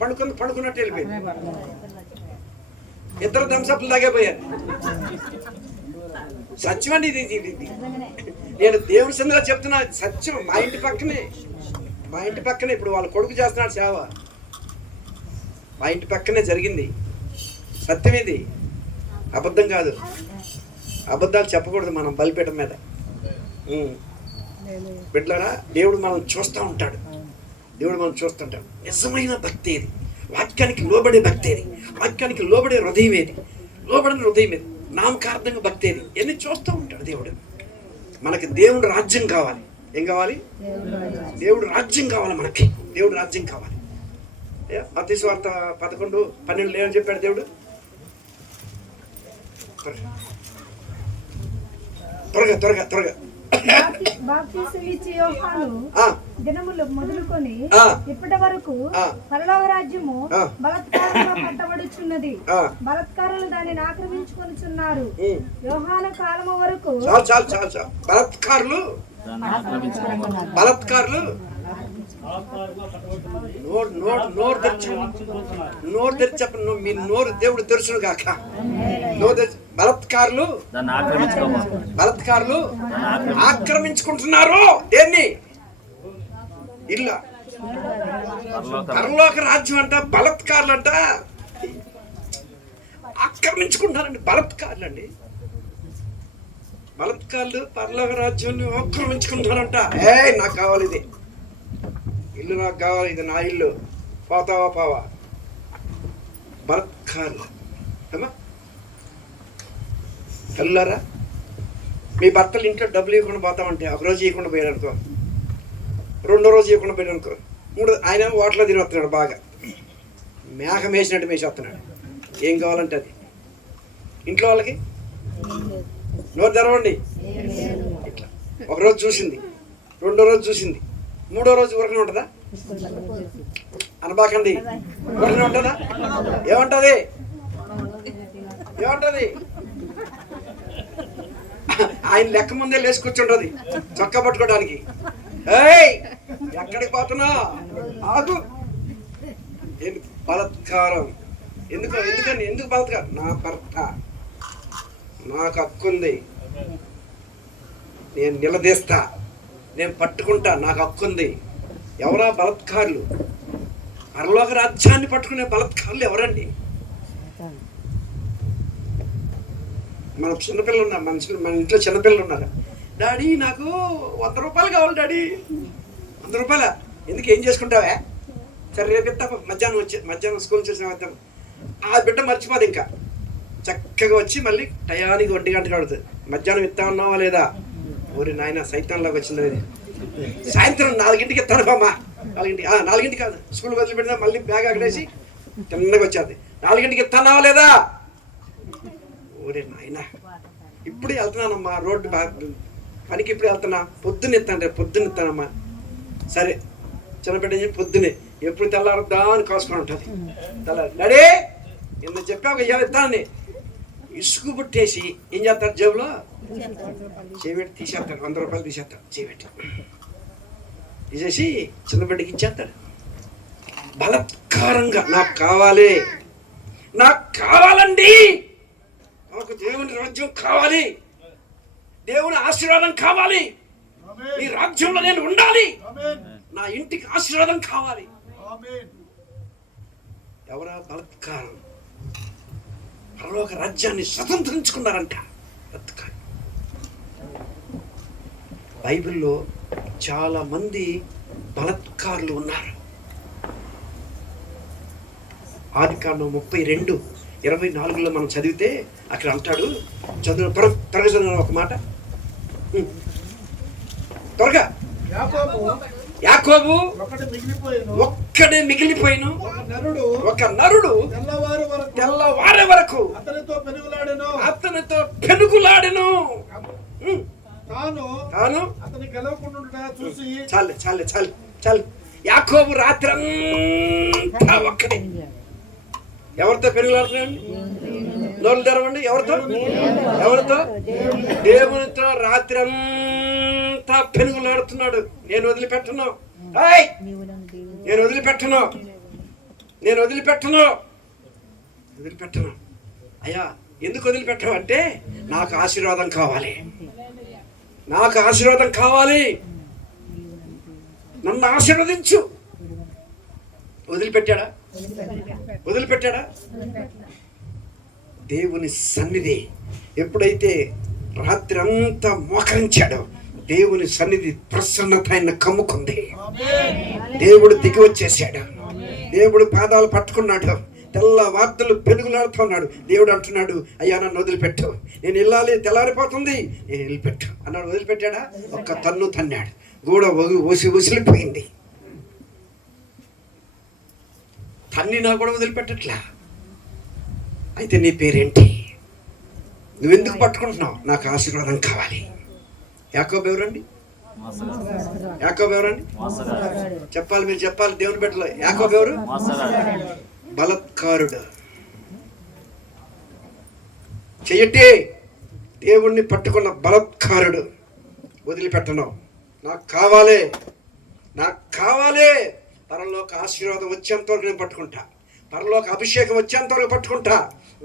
పండుకున్నట్టు వెళ్ళిపోయింది. ఇద్దరు థమ్స్అప్లు తాగేపోయారు. సత్యం అండి ఇది. నేను దేవుని సందులో చెప్తున్నా, సత్యం. మా ఇంటి పక్కనే ఇప్పుడు వాళ్ళ కొడుకు చేస్తున్నాడు సేవ. మా ఇంటి పక్కనే జరిగింది. సత్యం ఇది, అబద్ధం కాదు. అబద్ధాలు చెప్పకూడదు మనం బలిపీఠం మీద. బిడ్డలారా, దేవుడు మనం చూస్తూ ఉంటాడు. దేవుడు మనం చూస్తుంటాం. నిజమైన భక్తి ఏది? వాక్యానికి లోబడే భక్తి ఏది? వాక్యానికి లోబడే హృదయం ఏది? లోబడిన హృదయం ఏది? నామకార్థంగా భక్తి ఏది? ఎన్ని చూస్తూ ఉంటాడు దేవుడు. మనకి దేవుడు రాజ్యం కావాలి. ఏం కావాలి? దేవుడు రాజ్యం కావాలి. మనకి దేవుడు రాజ్యం కావాలి. మత్తయి సువార్త 11:12 ఏమని చెప్పాడు దేవుడు? త్వరగా త్వరగా త్వరగా. బాప్తిసమిచ్చే యోహాను దినములు మొదలుకొని ఇప్పటి వరకు పరలోక రాజ్యము బలాత్కారంగా పట్టబడుచున్నది, బలాత్కారులు దానిని ఆక్రమించుకొనుచున్నారు. యోహాను కాలము వరకు బలాత్కారులు నోరు తెరిచి చెప్పండి. మీ నోరు దేవుడు తెరుచును గాక. బలాత్కారులు ఆక్రమించుకుంటున్నారు. దేన్ని? ఇల్లు. పరలోక రాజ్యం అంట బలాత్కారులు అంట ఆక్రమించుకుంటున్నారండి. బలాత్కారులు అండి, బలాత్కారులు పరలోక రాజ్యాన్ని ఆక్రమించుకుంటారంట. నాకు కావాలి ఇది ఇల్లు, నాకు కావాలి, ఇది నా ఇల్లు, పోతావా పావా. బలాత్కారులు అమ్మా. కల్లారా, మీ భర్తలు ఇంట్లో డబ్బులు ఇవ్వకుండా పోతామంటే ఒక రోజు ఇవ్వకుండా పోయాడు అనుకో, రెండో రోజు ఇవ్వకుండా పోయాడు అనుకో, మూడు ఆయన ఓట్లో తిని వస్తున్నాడు, బాగా మేఘం వేసినట్టు మేసి వస్తున్నాడు. ఏం కావాలంటే అది. ఇంట్లో వాళ్ళకి నోరు తెరవండి. ఇట్లా ఒకరోజు చూసింది, రెండో రోజు చూసింది, మూడో రోజు ఊరకనే ఉంటుందా? అనబాకండి. ఊరకనే ఉంటుందా? ఏమంటది? ఆయన లెక్క ముందే లేచి కూర్చుంటది చొక్కా పట్టుకోవడానికి. ఎక్కడికి పోతున్నా? ఆగు. బలాత్కారం. ఎందుకు బలాత్కారం? నా భర్త, నాకు హక్కుంది, నేను నిలదీస్తా, నేను పట్టుకుంటా, నాకు హక్కుంది. ఎవరా బలాత్కారులు? పరలోక రాజ్యాన్ని పట్టుకునే బలాత్కారులు ఎవరండి? మన చిన్నపిల్లలు ఉన్నారు, మన ఇంట్లో చిన్నపిల్లలు ఉన్నారు. డాడీ నాకు 100 రూపాయలు కావాలి డాడీ. 100 రూపాయల? ఎందుకు? ఏం చేసుకుంటావా? సరే రేపు ఇస్తా. మధ్యాహ్నం స్కూల్ చూసిన వద్దాం. ఆ బిడ్డ మర్చిపోదు, ఇంకా చక్కగా వచ్చి మళ్ళీ టయానికి 1 గంటకు అడుగుతుంది. మధ్యాహ్నం ఇస్తా ఉన్నావా లేదా? ఊరి నాయన సైతాన్లాగా వచ్చింది. సాయంత్రం 4ంటికి ఇస్తాను బామ్మా. 4ంటికి కాదు, స్కూల్ వదిలిపెట్టినా మళ్ళీ బ్యాగ్ అక్కడేసి తిన్నగా వచ్చేది. 4ంటికి ఇస్తానావా లేదా? ఊరే నాయన, ఇప్పుడు వెళ్తున్నానమ్మా, రోడ్డు పనికి ఇప్పుడు వెళ్తున్నా, పొద్దున్న ఇస్తాను, రేపు పొద్దున్న ఇస్తానమ్మా. సరే చిన్నపిడ్డ పొద్దునే ఎప్పుడు తెల్లారుద్దా అని కాసుకొని ఉంటుంది. తెల్లారి డాడీ నిన్న చెప్పాక ఇవాళ ఇస్తానని ఇసుకు పుట్టేసి ఏం చేస్తారు? జేబులో చేపెట్టి తీసేస్తాడు. 100 రూపాయలు తీసేస్తాడు, చేపెట్టి తీసేసి చిన్నపిడ్డకి ఇచ్చేస్తాడు. బలాత్కారంగా నాకు కావాలండి, నాకు దేవుని రాజ్యం కావాలి, దేవుని ఆశీర్వాదం కావాలి, ఈ రాజ్యంలో నేను ఉండాలి, నా ఇంటికి ఆశీర్వాదం కావాలి. ఎవరా? బలాత్కారం. పరలోక రాజ్యాన్ని స్వతంత్రించుకున్నారంట బలాత్కారం. బైబిల్లో చాలా మంది బలాత్కారులు ఉన్నారు. ఆదికాండం 32:24 మనం చదివితే అక్కడ అంటాడు, త్వరగా చదివిన ఒక మాట, త్వరగా. యాకోబు ఒక్కడే మిగిలిపోయిన, ఒక నరుడు తెల్లవారే వరకు అతనితో పెనుగులాడెను. తాను అతని గెలవకుండా చూసి చాలు. యాకోబు రాత్రి అంతా ఒక్కడే. ఎవరితో పెనుగులాడుతున్నాడు? నోరు తెరవండి. ఎవరితో? దేవునితో రాత్రి అంతా పెనుగులాడుతున్నాడు. నేను వదిలిపెట్టను. అయ్యా ఎందుకు వదిలిపెట్టవు అంటే, నాకు ఆశీర్వాదం కావాలి, నన్ను ఆశీర్వదించు. వదిలిపెట్టాడా? దేవుని సన్నిధి ఎప్పుడైతే రాత్రి అంతా మోకరించాడో, దేవుని సన్నిధి ప్రసన్నత ఆయన కమ్ముకుంది. దేవుడు దిగి వచ్చేసాడు. దేవుడు పాదాలు పట్టుకున్నాడు. తెల్ల వార్తలు పెనుగులాడుతున్నాడు. దేవుడు అంటున్నాడు, అయ్యా నన్ను వదిలిపెట్టు, నేను వెళ్ళాలి, తెల్లారిపోతుంది, నేను వదిలిపెట్టు అన్నాడు. వదిలిపెట్టాడా? ఒక్క తన్ను తన్నాడు. గూడ ఉసిలిపోయింది. తన్నినా కూడా వదిలిపెట్టట్లా. అయితే నీ పేరేంటి? నువ్వెందుకు పట్టుకుంటున్నావు? నాకు ఆశీర్వాదం కావాలి. యాకోబు ఎవరండి? యాకోబు ఎవరండి? చెప్పాలి, మీరు చెప్పాలి. దేవుని బిడ్డలు. యాకోబు ఎవరు? బలత్కారుడు. చెయ్యటే దేవుణ్ణి పట్టుకున్న బలత్కారుడు. వదిలిపెట్టను, నాకు కావాలి, నాకు కావాలి. పరలోక ఆశీర్వాదం వచ్చేంత వరకు నేను పట్టుకుంటా. పరలోక అభిషేకం వచ్చేంత వరకు పట్టుకుంటా.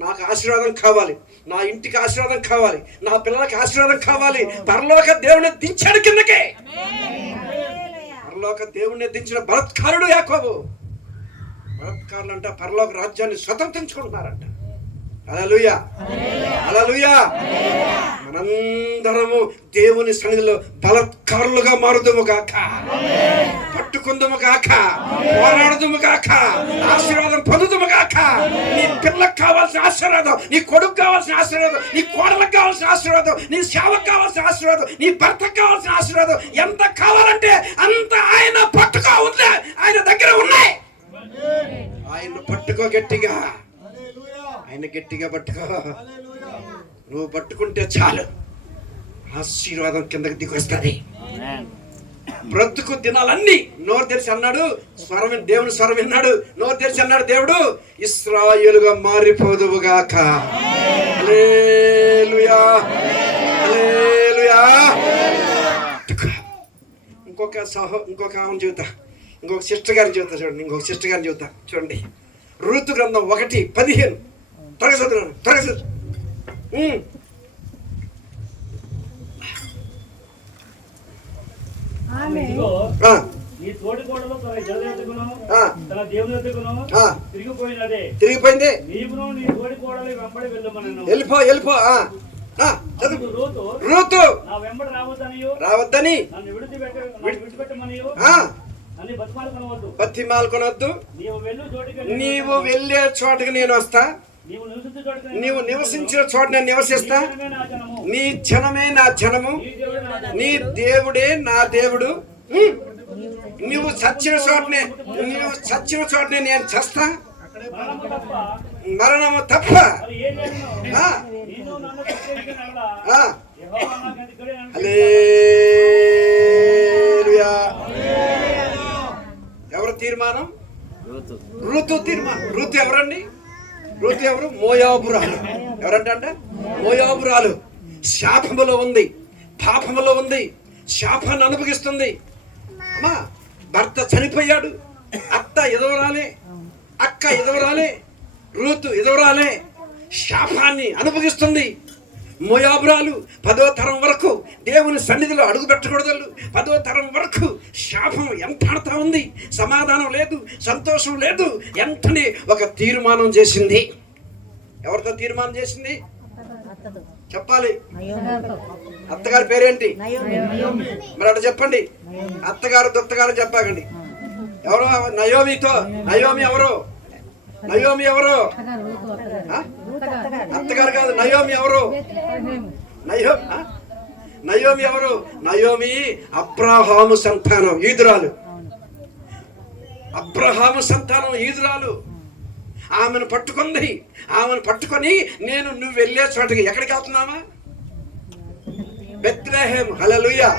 నాకు ఆశీర్వాదం కావాలి, నా ఇంటికి ఆశీర్వాదం కావాలి, నా పిల్లలకి ఆశీర్వాదం కావాలి. పరలోక దేవుని దించాడు కిందకే. పరలోక దేవుణ్ణి దించిన బలత్కారుడు యాకోబు. బలత్కారులు అంట పరలోక రాజ్యాన్ని స్వతంత్రించుకుంటున్నారంట. హల్లెలూయా, హల్లెలూయా. మనందరము దేవుని సన్నిధిలో బలత్కారులుగా మారుదుము గాక, పట్టుకుందుము గాక, పోరాడుదుము గాక, ఆశీర్వాదం పొందుదుము గాక. నీ పిల్లకు కావాల్సిన ఆశీర్వాదం, నీ కొడుకు కావాల్సిన ఆశీర్వాదం, నీ కోడలకు కావాల్సిన ఆశీర్వాదం, నీ సేవకు కావాల్సిన ఆశీర్వాదం, నీ భర్తకు కావాల్సిన ఆశీర్వాదం ఎంత కావాలంటే అంత ఆయన పట్టుకో ఉంది. ఆయన దగ్గర ఉన్నాయి. ఆయన పట్టుకో గట్టిగా, ఆయన గట్టిగా పట్టుకో. నువ్వు పట్టుకుంటే చాలు, ఆశీర్వాదం కిందకి దిగొస్తుంది. బ్రతుకు దినాలన్నీ నోరు తెరిచి అన్నాడు, స్వరం, దేవుని స్వరం విన్నాడు, నోరు తెరిచి అన్నాడు దేవుడు, ఇశ్రాయేలుగా మారిపోదువుగాక. హల్లెలూయా, హల్లెలూయా. ఇంకొక ఆమె చెబుతా, ఇంకొక సిస్టర్ గారిని చెబుతా చూడండి, ఇంకొక సిస్టర్ గారిని చెబుతా చూడండి. ఋతు గ్రంథం 1:15 త్వరగా చదువు, త్వరగా చదువు. తిరిగిపోయింది. వెళ్ళిపో, వెళ్ళిపో. రూతు రావద్దని బతిమాలుకొనొద్దు. నీవు వెళ్ళే చోటకి నేను వస్తా, నీవు నివసించిన చోట నేను నివసిస్తా. నీ జనమే నా జనము, నీ దేవుడే నా దేవుడు. నువ్వు చచ్చిన చోటనే నేను చస్తా, మరణము తప్ప. హల్లెలూయా. ఎవరు తీర్మానం? ఋతు తీర్మానం. ఋతు ఎవరండి? ఋతు ఎవరు? మోయాబురాలు. ఎవరంటే మోయాబురాలు. శాపములో ఉంది, పాపములో ఉంది, శాపాన్ని అనుభవిస్తుంది. అమ్మా, భర్త చనిపోయాడు, అత్త ఎదవరాలే, అక్క ఎదవరాలే, ఋతు ఎదవరాలే, శాపాన్ని అనుభవిస్తుంది. మోయాబురాలు 10వ తరం వరకు దేవుని సన్నిధిలో అడుగు పెట్టకూడదు. 10వ తరం వరకు శాపం ఎంటాడుతా ఉంది. సమాధానం లేదు, సంతోషం లేదు. వెంటనే ఒక తీర్మానం చేసింది. ఎవరితో తీర్మానం చేసింది? చెప్పాలి. అత్తగారి పేరేంటి? మరి అట్లా చెప్పండి. అత్తగారు దొత్తగారు చెప్పాకండి. ఎవరు? నయోమితో. నయోమి ఎవరు? నయోమి ఎవరు? అత్తగారు కాదు, నయోమి ఎవరు? నయోమి ఎవరు? నయోమి అబ్రహాము సంతానం, ఈదురాలు. అబ్రహాము సంతానం, ఈదురాలు. ఆమెను పట్టుకుంది. ఆమెను పట్టుకొని నువ్వు వెళ్ళే చోటకి ఎక్కడికి వెళ్తున్నావా? బెత్లెహేం. హల్లెలూయా.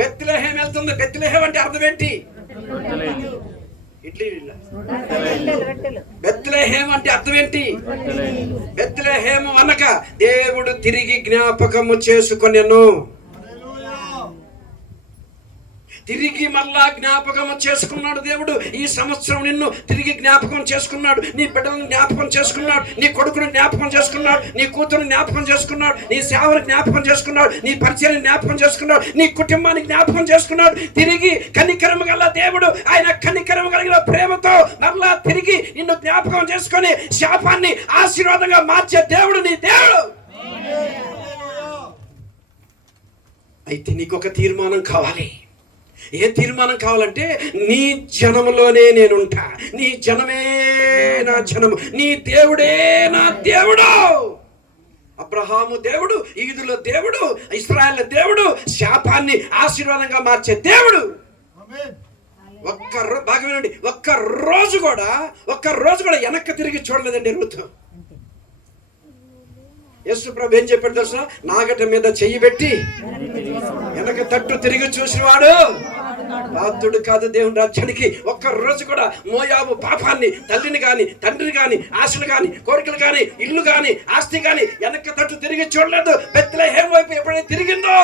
బెత్లెహేం వెళ్తుంది. బెత్లెహేం అంటే అర్థం ఏంటి? బెత్లెహేం అంటే అర్థం ఏంటి? బెత్లెహేము అనగా దేవుడు తిరిగి జ్ఞాపకము చేసుకొనెను. తిరిగి మళ్ళా జ్ఞాపకం చేసుకున్నాడు దేవుడు. ఈ సంవత్సరం నిన్ను తిరిగి జ్ఞాపకం చేసుకున్నాడు. నీ బిడ్డలను జ్ఞాపకం చేసుకున్నాడు. నీ కొడుకును జ్ఞాపకం చేసుకున్నాడు. నీ కూతురుని జ్ఞాపకం చేసుకున్నాడు. నీ సేవను జ్ఞాపకం చేసుకున్నాడు. నీ పరిచయాన్ని జ్ఞాపకం చేసుకున్నాడు. నీ కుటుంబాన్ని జ్ఞాపకం చేసుకున్నాడు. తిరిగి కనికరము గల దేవుడు, ఆయన కనికరము కలిగిన ప్రేమతో మళ్ళా తిరిగి నిన్ను జ్ఞాపకం చేసుకొని శాపాన్ని ఆశీర్వాదంగా మార్చే దేవుడు నీ దేవుడు. అయితే నీకొక తీర్మానం కావాలి. ఏ తీర్మానం కావాలంటే నీ జనములోనే నేనుంటా, నీ జనమే నా జనము, నీ దేవుడే నా దేవుడు. అబ్రహాము దేవుడు, ఈదుల దేవుడు, ఇశ్రాయేలు దేవుడు, శాపాన్ని ఆశీర్వాదంగా మార్చే దేవుడు. బాగా వినండి, ఒక్క రోజు కూడా వెనక్కి తిరిగి చూడలేదండి రుతు. యేసు ప్రభు ఏం చెప్పాడు తెలుసా? నాగట మీద చెయ్యి పెట్టి వెనక తట్టు తిరిగి చూసినవాడు బాధ్యుడు కాదు దేవుని రాజ్యానికి. ఒక్క రోజు కూడా మోయాబు పాపాన్ని, తల్లిని గాని తండ్రిని గాని ఆశలు గాని కోరికలు గాని ఇల్లు గాని ఆస్తి గాని వెనక తట్టు తిరిగి చూడలేదు. బెత్లెహేము వైపు ఎప్పుడైతే తిరిగిందో,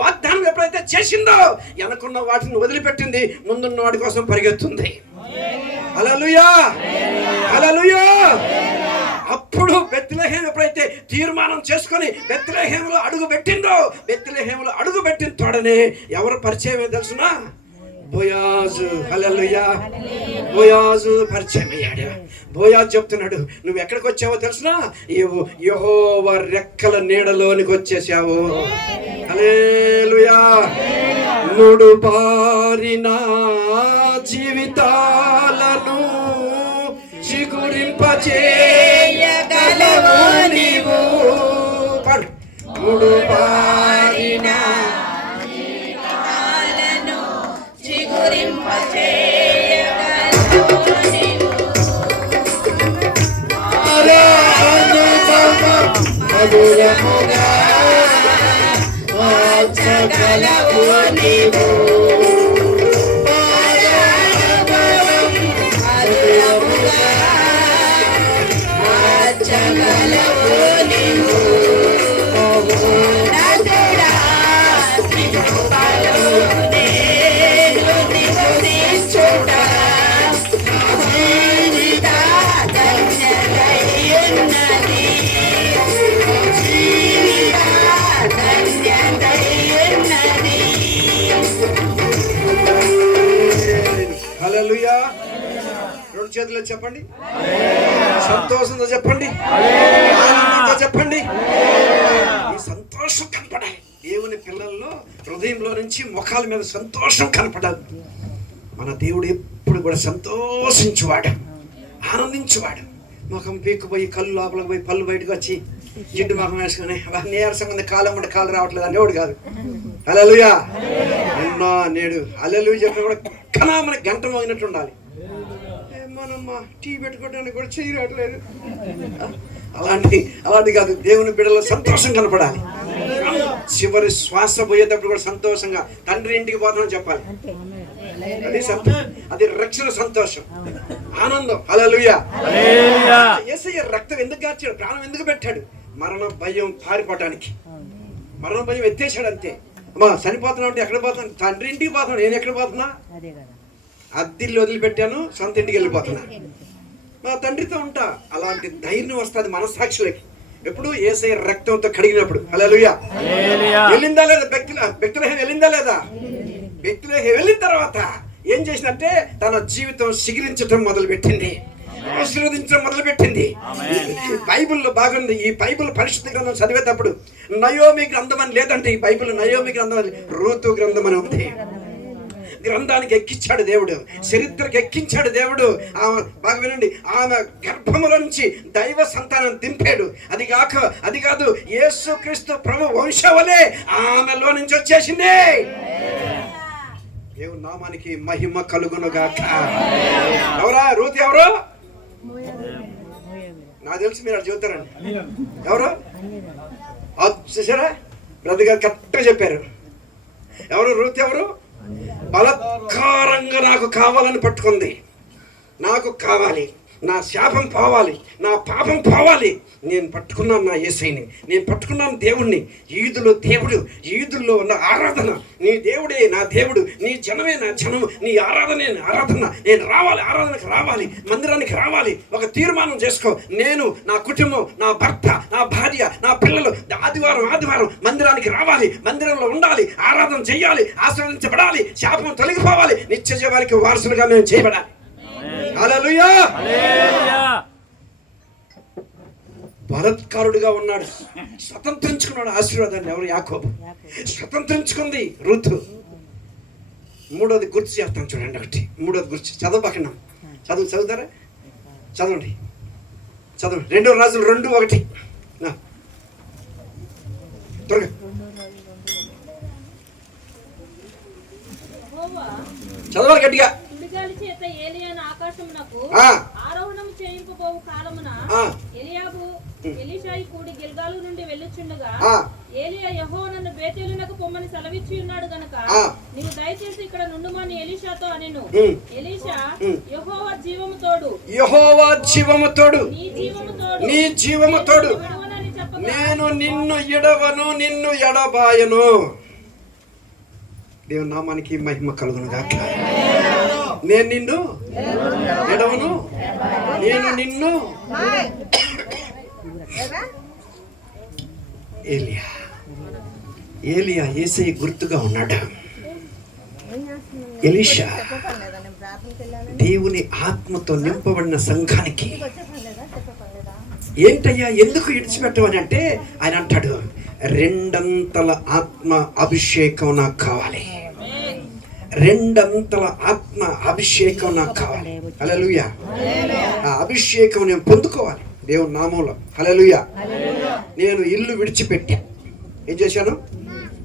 వాగ్దానం ఎప్పుడైతే చేసిందో, వెనకున్న వాటిని వదిలిపెట్టింది, ముందున్న వాడి కోసం పరిగెత్తుంది. హల్లెలూయా, హల్లెలూయా. అప్పుడు బెత్లెహేము ఎప్పుడైతే తీర్మానం చేసుకొని బెత్లెహేములో అడుగు పెట్టిన తోడనే ఎవరు పరిచయం తెలుసునా? బోయాజు. హల్లెలూయా, బోయాజు పరిచయం అయ్యాడు. బోయాజు చెప్తున్నాడు, నువ్వు ఎక్కడికి వచ్చావో తెలుసునా? యెహోవా రెక్కల నీడలోనికి వచ్చేసావు. హల్లెలూయా. మూడు బారిన జీవితాలను చిగురింపచేయగలవు నీవు. మూడు బారిన జీవితాలను చిగురింపచేయగలవు నీవు. మధురముగా మార్చగలవు నీవు. హల్లెలూయా. రెండు చేతులు చెప్పండి, సంతోషంతో చెప్పండి, ఆనందంతో చెప్పండి. ఈ సంతోషం కనపడాలి. దేవుని పిల్లల్లో హృదయంలో నుంచి ముఖాల మీద సంతోషం కనపడాలి. మన దేవుడు ఎప్పుడు కూడా సంతోషించువాడు, ఆనందించువాడు. ముఖం పీక్కుపోయి కళ్ళు లోపలికి పోయి పళ్ళు బయటకు వచ్చి జిడ్డు ముఖం వేసుకొని నీరసంగా ఉంది, కాలం ఉంటే కాలు రావట్లేదు అనేవాడు కాదు. హల్లెలూయా. ఉన్నా నేడు హల్లెలూయా చెప్పిన కూడా కనా మనకి గంట మోగినట్టు ఉండాలి. మనమ్మ టీ పెట్టుకోవడానికి కూడా చెయ్యి రావట్లేదు. అలాంటి కాదు. దేవుని బిడ్డలో సంతోషం కనపడాలి. చివరి శ్వాస పోయేటప్పుడు కూడా సంతోషంగా తండ్రి ఇంటికి పోతామని చెప్పాలి. అది రక్షణ సంతోషం, ఆనందం. హల్లెలూయా. యేసయ్య రక్తం ఎందుకు కార్చాడు? ప్రాణం ఎందుకు పెట్టాడు? మరణ భయం పారిపోవటానికి. మరణ భయం ఎత్తేసాడు అంతే. అమ్మా చనిపోతున్నా అంటే ఎక్కడ పోతాను? తండ్రి ఇంటికి పోతున్నాను. నేను ఎక్కడ పోతున్నా? అద్దిల్లు వదిలిపెట్టాను, సొంత ఇంటికి వెళ్ళిపోతున్నా, మా తండ్రితో ఉంటా. అలాంటి ధైర్యం వస్తుంది మనస్సాక్షులకి ఎప్పుడు యేసయ్య రక్తంతో కడిగినప్పుడు. హల్లెలూయా. వెళ్ళిందా లేదా? బెత్లెహేము వెళ్ళిందా లేదా? బెత్లెహేము వెళ్ళిన తర్వాత ఏం చేసిందంటే తన జీవితం సిగిరించడం మొదలుపెట్టింది, ఆశీర్వదించడం మొదలుపెట్టింది. బైబిల్లో బాగుంది. ఈ బైబిల్ పరిశుద్ధ గ్రంథం చదివేటప్పుడు నయోమి గ్రంథం అని లేదంటే ఈ బైబిల్ నయోమి గ్రంథం అని రూతు గ్రంథం అని ఉంది. గ్రంథానికి ఎక్కించాడు దేవుడు, చరిత్రకు ఎక్కించాడు దేవుడు. ఆమె బాగా వినండి, ఆమె గర్భముల నుంచి దైవ సంతానం దింపాడు. అది కాదు యేసుక్రీస్తు ప్రభు వంశవలే ఆమెలో నుంచి వచ్చేసింది. దేవుని నామానికి మహిమ కలుగునుగాక. ఎవరా రూతు? ఎవరు? నాకు తెలిసి మీరు చెబుతారండి. ఎవరు? చూసారా? బ్రదర్ గారు కరెక్ట్గా చెప్పారు. ఎవరు రూతు? ఎవరు? బలత్కారంగా నాకు కావాలని పట్టుకుంది. నాకు కావాలి, నా శాపం పోవాలి, నా పాపం పోవాలి. నేను పట్టుకున్నాను నా యేసయ్యని, నేను పట్టుకున్నాను దేవుణ్ణి. ఈదుల్లో ఉన్న ఆరాధన. నీ దేవుడే నా దేవుడు, నీ జనమే నా జనము, నీ ఆరాధనే ఆరాధన. నేను రావాలి, ఆరాధనకు రావాలి, మందిరానికి రావాలి. ఒక తీర్మానం చేసుకో. నేను, నా కుటుంబం, నా భర్త, నా భార్య, నా పిల్లలు ఆదివారం మందిరానికి రావాలి, మందిరంలో ఉండాలి, ఆరాధన చెయ్యాలి, ఆశీర్వదించబడాలి, శాపం తొలగిపోవాలి, నిత్య జీవానికి వారసులుగా మేము చేయబడాలి. హల్లెలూయా. బలత్కారుడిగా ఉన్నాడు, స్వతంత్రించుకున్నాడు ఆశీర్వాదాన్ని. ఎవరు? యాకోబు. స్వతంత్రించుకుంది రూతు. మూడోది గుర్తు చేస్తాను చూడండి, ఒకటి మూడోది గుర్తు చదవబకనం. చదువుతారా? చదవండి. 2 రాజులు 2:1 త్వరగా. చదవాలి గట్టిగా. సుడిగాలి చేత ఏలియాను ఆకాశమునకు ఆరోహణము చేయింపబోవు కాలమున ఎలియాబు ఎలీషాయి కూడి గిల్గాలు నుండి వెళ్ళుచుండగా ఏలియా యెహోవా నన్ను బేతేలునకు పొమ్మని సెలవిచ్చి ఉన్నాడు గనుక నీవు దయచేసి ఇక్కడ నుండుమని ఎలీషాతో అనెను. ఎలీషా యెహోవా జీవము తోడు, యెహోవా జీవము తోడు, నీ జీవము తోడు, నేను నిన్ను ఎడవను, నిన్ను ఎడబాయను. దేవుని నామానికి మహిమ కలుగును గాక. నేను నిన్ను ఎడవను, నేను నిన్ను. ఏలియా యేసయ్య గుర్తుగా ఉన్నాడు. ఎలీషా దేవుని ఆత్మతో నింపబడిన సంఘానికి ఏంటయ్యా ఎందుకు విడిచిపెట్టవని అంటే ఆయన అంటాడు, 2 అంతల ఆత్మ అభిషేకం నాకు కావాలి. 2 అంతల ఆత్మ అభిషేకం నాకు కావాలి. హల్లెలూయా. ఆ అభిషేకం నేను పొందుకోవాలి దేవుని నామంలో. హల్లెలూయా. నేను ఇల్లు విడిచిపెట్టా. ఏం చేశాను?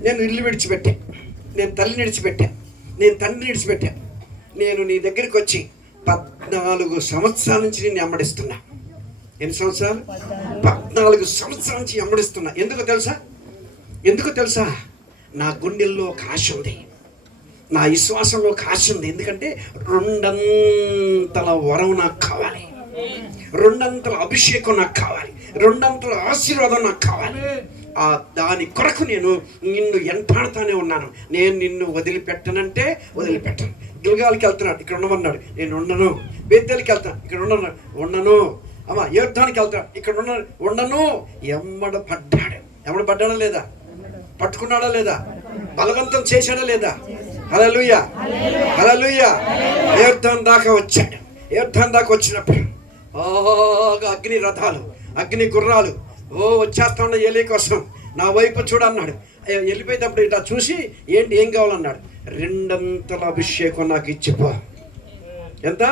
నేను ఇల్లు విడిచిపెట్టా, నేను తల్లిని విడిచిపెట్టా, నేను తండ్రిని విడిచిపెట్టా. నేను నీ దగ్గరికి వచ్చి 14 సంవత్సరాల నుంచి నేను వెంబడిస్తున్నా. ఎన్ని సంవత్సరాలు? 14 సంవత్సరాల నుంచి వెంబడిస్తున్నా. ఎందుకు తెలుసా? నా గుండెల్లో ఒక ఆశ ఉంది, నా విశ్వాసంలో ఒక ఆశ ఉంది. ఎందుకంటే 2 అంతల వరం నాకు కావాలి, 2 అంతల అభిషేకం నాకు కావాలి, 2 అంతల ఆశీర్వాదం నాకు కావాలి. దాని కొరకు నేను నిన్ను ఎంటాడుతానే ఉన్నాను. నేను నిన్ను వదిలిపెట్టనంటే వదిలిపెట్టను. గిల్గాల్కి వెళ్తున్నాడు, ఇక్కడ ఉండమన్నాడు, నేను ఉండను. బేతేలుకి వెళ్తాను, ఇక్కడ ఉండను. అమ్మా యోర్దానికి వెళ్తాడు, ఇక్కడ ఉండను. పడ్డాడా లేదా? పట్టుకున్నాడా లేదా? బలవంతం చేశాడా లేదా? హల్లెలూయా, హల్లెలూయా. యోర్దాను దాకా వచ్చాడు. యోర్దాను దాకా వచ్చినప్పుడు అగ్ని రథాలు, అగ్ని గుర్రాలు వచ్చేస్తా ఉన్న ఏలీ కోసం నా వైపు చూడన్నాడు. వెళ్ళిపోయేటప్పుడు ఇట్లా చూసి ఏం కావాలన్నాడు? 2 అంతల అభిషేకం నాకు ఇచ్చిపో. ఎంత?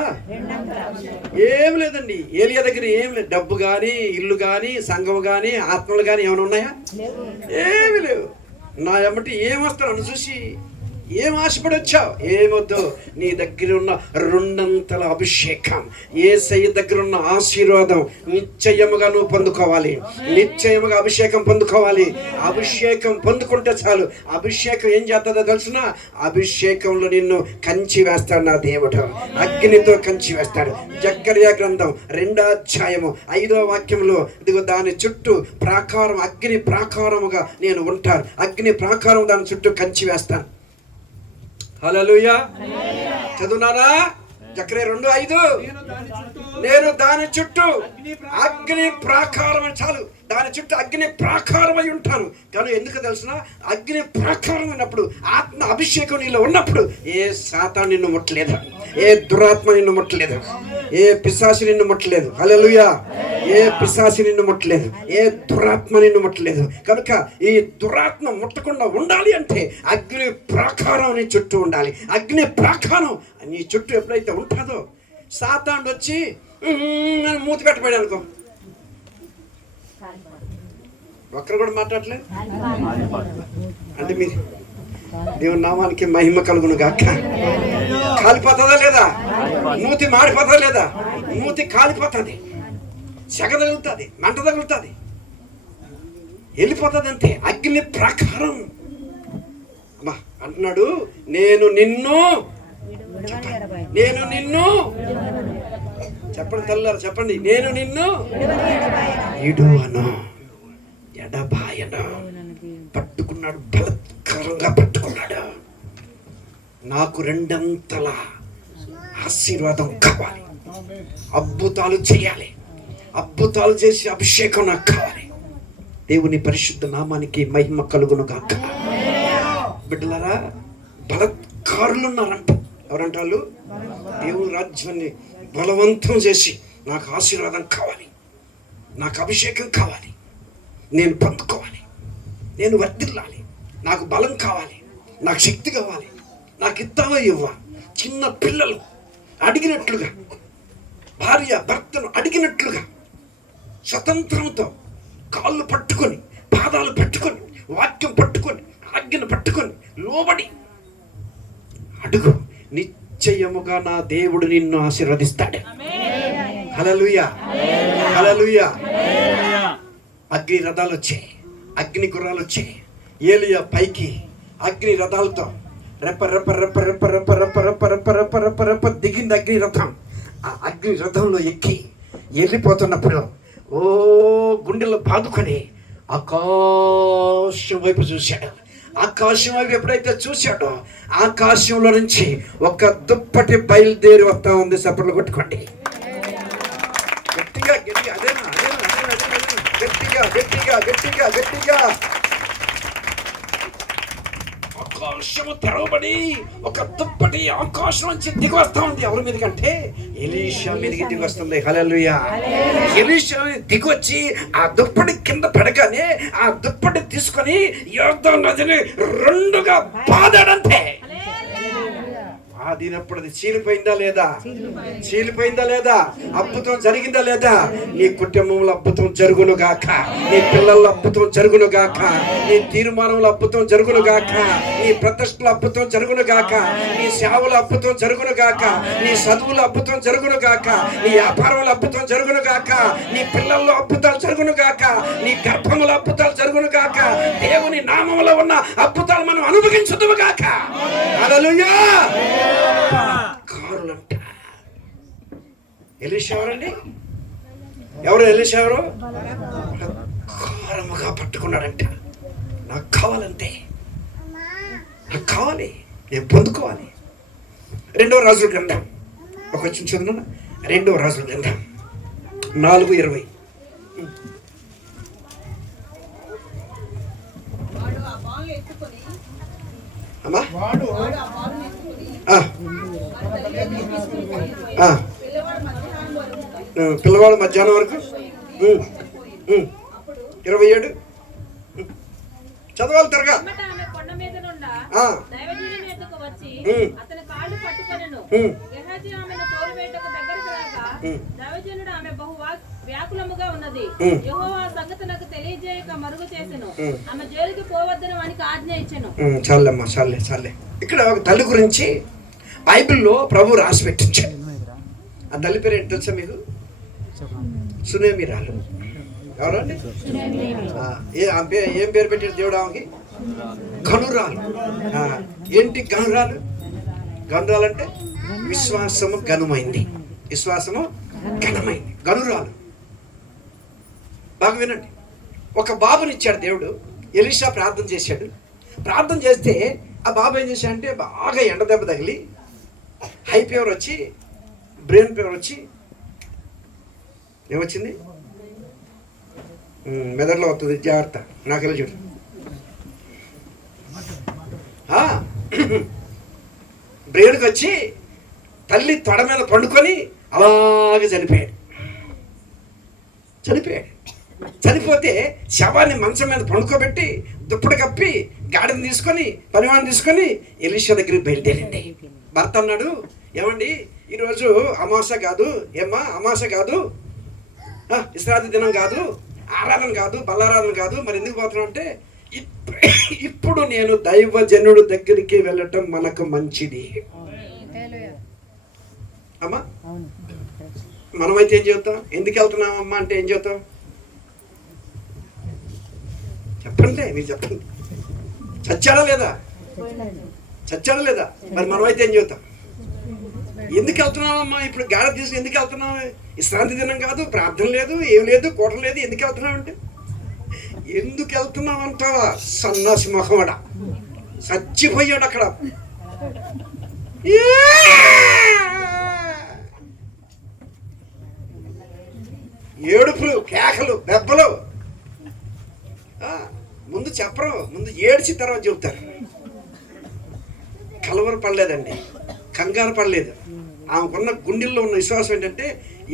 ఏం లేదండి ఏలియా దగ్గర, ఏం లేదు. డబ్బు కానీ, ఇల్లు కానీ, సంఘం కానీ, ఆత్మలు కానీ ఏమైనా ఉన్నాయా? ఏమి లేవు. నా ఎమ్మటి ఏం వస్తాను చూసి ఏం ఆశపడి వచ్చావు? ఏమొద్దు, నీ దగ్గర ఉన్న 2 అంతల అభిషేకం, యేసయ్య దగ్గర ఉన్న ఆశీర్వాదం నిశ్చయముగా నువ్వు పొందుకోవాలి. నిశ్చయముగా అభిషేకం పొందుకోవాలి. అభిషేకం పొందుకుంటే చాలు. అభిషేకం ఏం చేస్తుందో తెలుసున? అభిషేకంలో నిన్ను కంచి వేస్తాడు నా దేవుడు. అగ్నితో కంచి వేస్తాడు. జకర్యా గ్రంథం 2వ అధ్యాయము 5వ వాక్యంలో ఇదిగో దాని చుట్టూ ప్రాకారం, అగ్ని ప్రాకారముగా నేను ఉంటాను. అగ్ని ప్రాకారం దాని చుట్టూ కంచి వేస్తాను. హల్లెలూయా. చదువునారా? జకర్యా 2:5. నేను దాని చుట్టూ అగ్ని ప్రాకారం, చాలు, దాని చుట్టూ అగ్ని ప్రాకారమై ఉంటాను. కానీ ఎందుకు తెలుసిన? అగ్ని ప్రాకారం అయినప్పుడు, ఆత్మ అభిషేకం నీలో ఉన్నప్పుడు ఏ సాతాను నిన్ను ముట్టలేదు, ఏ దురాత్మ నిన్ను ముట్టలేదు, ఏ పిశాచి నిన్ను ముట్టలేదు. హల్లెలూయా. ఏ పిశాచి నిన్ను ముట్టలేదు, ఏ దురాత్మ నిన్ను ముట్టలేదు. కనుక ఈ దురాత్మ ముట్టకుండా ఉండాలి అంటే అగ్ని ప్రాకారం నీ చుట్టూ ఉండాలి. అగ్ని ప్రాకారం నీ చుట్టూ ఎప్పుడైతే ఉంటుందో, సాతాను వచ్చి మూతి పెట్టబడి అనుకో, ఒక్కరు కూడా మాట్లాడలేదు అంటే మీరు దేవుని నామానికి మహిమ కలుగును గాక. కాలిపోతుందా లేదా? మూతి మాడిపోతుందా లేదా? మూతి కాలిపోతుంది, సెగ తగులుతుంది, మంట తగులుతుంది, వెళ్ళిపోతుంది అంతే. అగ్ని ప్రకారం అమ్మా అంటున్నాడు, నేను నిన్ను చెప్పండి తల్లారు, చెప్పండి, నేను నిన్ను ఇడువను, ఎడబాయను. పట్టుకున్నాడు, బలత్కారంగా పట్టుకున్నాడు. నాకు 2 అంతల ఆశీర్వాదం కావాలి, అద్భుతాలు చేయాలి, అద్భుతాలు చేసి అభిషేకం నాకు కావాలి. దేవుని పరిశుద్ధ నామానికి మహిమ కలుగును గాక. బిడ్డలారా, బలత్కారులు ఉన్నారంట. ఎవరంట వాళ్ళు? దేవుని రాజ్యాన్ని బలవంతం చేసి నాకు ఆశీర్వాదం కావాలి, నాకు అభిషేకం కావాలి, నేను పొందుకోవాలి, నేను వర్ధిల్లాలి, నాకు బలం కావాలి, నాకు శక్తి కావాలి, నాకు ఇస్తావా ఇవ్వ. చిన్న పిల్లలు అడిగినట్లుగా, భార్య భర్తను అడిగినట్లుగా స్వతంత్రంతో కాళ్ళు పట్టుకొని, పాదాలు పట్టుకొని, వాక్యం పట్టుకొని, ఆజ్ఞను పట్టుకొని లోబడి అడుగు. నిశ్చయముగా నా దేవుడు నిన్ను ఆశీర్వదిస్తాడు. హల్లెలూయా, హల్లెలూయా. అగ్ని రథాలు వచ్చాయి, అగ్ని గుర్రాలు వచ్చాయి. ఏలియా పైకి అగ్ని రథాలతో రెప్ప రెప్ప రెప్ప రెప్ప రెప్ప రెప్ప రెప్ప రెప్ప రెప్ప రెప్ప రెప్ప దిగింది అగ్ని రథం. ఆ అగ్ని రథంలో ఎక్కి వెళ్ళిపోతున్నప్పుడు ఓ గుండెల్లో బాదుకొని ఆకాశం వైపు చూశాడు. ఆకాశం వైపు ఎప్పుడైతే చూశాడో ఆకాశంలో నుంచి ఒక దుప్పటి బయలుదేరి వస్తా ఉంది. సపర్లు కొట్టుకోండి గట్టిగా గట్టిగా. అదేనా అదేనా అదేనా గట్టిగా గట్టిగా గట్టిగా గట్టిగా. ఆకాశము తెరవబడి ఒక దుప్పటి ఆకాశం నుంచి దిగి వస్తా ఉంది. ఎవరి మీద కంటే ఎలీషా మీదకి దిగి వస్తుంది. హల్లెలూయా. ఎలీషా దిగి వచ్చి ఆ దుప్పటి కింద పడగానే ఆ దుప్పటి తీసుకొని యోర్దాను నదిని రెండుగా బాదాడంతే. బాదినప్పుడు అది చీలిపోయిందా లేదా? చీలిపోయిందా లేదా? అద్భుతం జరిగిందా లేదా? నీ కుటుంబంలో అద్భుతం జరుగును గాక, నీ పిల్లల అద్భుతం జరుగును గాక, నీ తీర్మానంలో అద్భుతం జరుగును గాక, నీ ప్రతిష్టల అద్భుతం జరుగును గాక, నీ సేవల అద్భుతం జరుగును గాక, నీ చదువుల అద్భుతం జరుగును గాక, నీ వ్యాపారంలో అద్భుతం జరుగును గాక, నీ పిల్లల్లో అద్భుతాలు జరుగును గాక, నీ గర్భముల అద్భుతాలు జరుగును గాక. దేవుని నామములో ఉన్న అద్భుతాలు మనం అనుభవించుదుము గాక. హల్లెలూయా. కారులంట. ఎలీషా ఎవరండి? ఎవరు ఎలీషా? ఎవరు? కారముగా పట్టుకున్నాడంట. నాకు కావాలంతే, నాకు కావాలి, నేను పొందుకోవాలి. 2వ రాజుల గ్రంథం ఒక వచ్చిన చదువునా? 2వ రాజుల గ్రంథం 4:20. అమ్మా పిల్లవాడు మధ్యాహ్నం వరకు 27 చదవాలి త్వరగా. వ్యాకులముగా ఉన్నది. యెహోవా సంగతులకు తెలియజేయక మరుగు చేసెను. ఆమె జైలుకి పోవద్దని వానికి ఆజ్ఞ ఇచ్చెను. చాలమ్మా, చాలే చాలే. ఇక్కడ ఒక తల్లి గురించి బైబిల్లో ప్రభు రాసి పెట్టించాడు. ఆ తల్లి పేరు ఏంటి తెలుసా మీకు? సునేమిరాలు. ఎవరండి? ఏం పేరు పెట్టాడు దేవుడు ఆమెకి? గనురాలు. ఏంటి గనురాలు? గనురాలు అంటే విశ్వాసము ఘనమైంది, విశ్వాసము ఘనమైంది. గనురాలు. బాగా వినండి. ఒక బాబునిచ్చాడు దేవుడు. ఎలీషా ప్రార్థన చేశాడు. ప్రార్థన చేస్తే ఆ బాబు ఏం చేశాడంటే బాగా ఎండ దెబ్బ తగిలి హై ఫీవర్ వచ్చి, బ్రెయిన్ ఫీవర్ వచ్చి, ఏమొచ్చింది? మెదడులో వస్తుంది, జాగ్రత్త. నాకెలా చూడు. బ్రెయిన్కి వచ్చి తల్లి తొడ మీద పండుకొని అలాగే చనిపోయాడు. చనిపోతే శవాన్ని మంచం మీద పండుకోబెట్టి దుప్పటి కప్పి గాడిని తీసుకొని, పనివాడిని తీసుకొని ఎలీషా దగ్గరికి బయలుదేరింది. భర్త అన్నాడు, ఏమండి ఈరోజు అమావాస్య కాదు, ఏమ్మా అమావాస్య కాదు, విశ్రాంతి దినం కాదు, ఆరాధన కాదు, బలారాధన కాదు, మరి ఎందుకు పోతున్నాం అంటే, ఇప్పుడు నేను దైవజనుడు దగ్గరికి వెళ్ళటం మనకు మంచిది. అమ్మా మనమైతే ఏం చెబుతాం? ఎందుకు వెళ్తున్నాం అమ్మా అంటే ఏం చెబుతాం? చెప్పండి, మీరు చెప్పండి. చచ్చాడా లేదా? చచ్చాడా లేదా? మరి మనమైతే ఏం చెబుతాం? ఎందుకు వెళ్తున్నావమ్మా? ఇప్పుడు గాడి తీసుకుని ఎందుకు వెళ్తున్నావు? విశ్రాంతి దినం కాదు, ప్రార్థన లేదు, ఏం లేదు, కూటం లేదు, ఎందుకు వెళ్తున్నావు అంటే, ఎందుకు వెళ్తున్నావు అంటావా? సన్నాసి మొహమడ చచ్చిపోయాడు అక్కడ. ఏడుపులు, కేకలు, దెబ్బలు. ముందు చెప్పరు, ముందు ఏడ్చి తర్వాత చెబుతారు. కలవర పడలేదండి, కంగారు పడలేదు. ఆమెకున్న గుండెల్లో ఉన్న విశ్వాసం ఏంటంటే,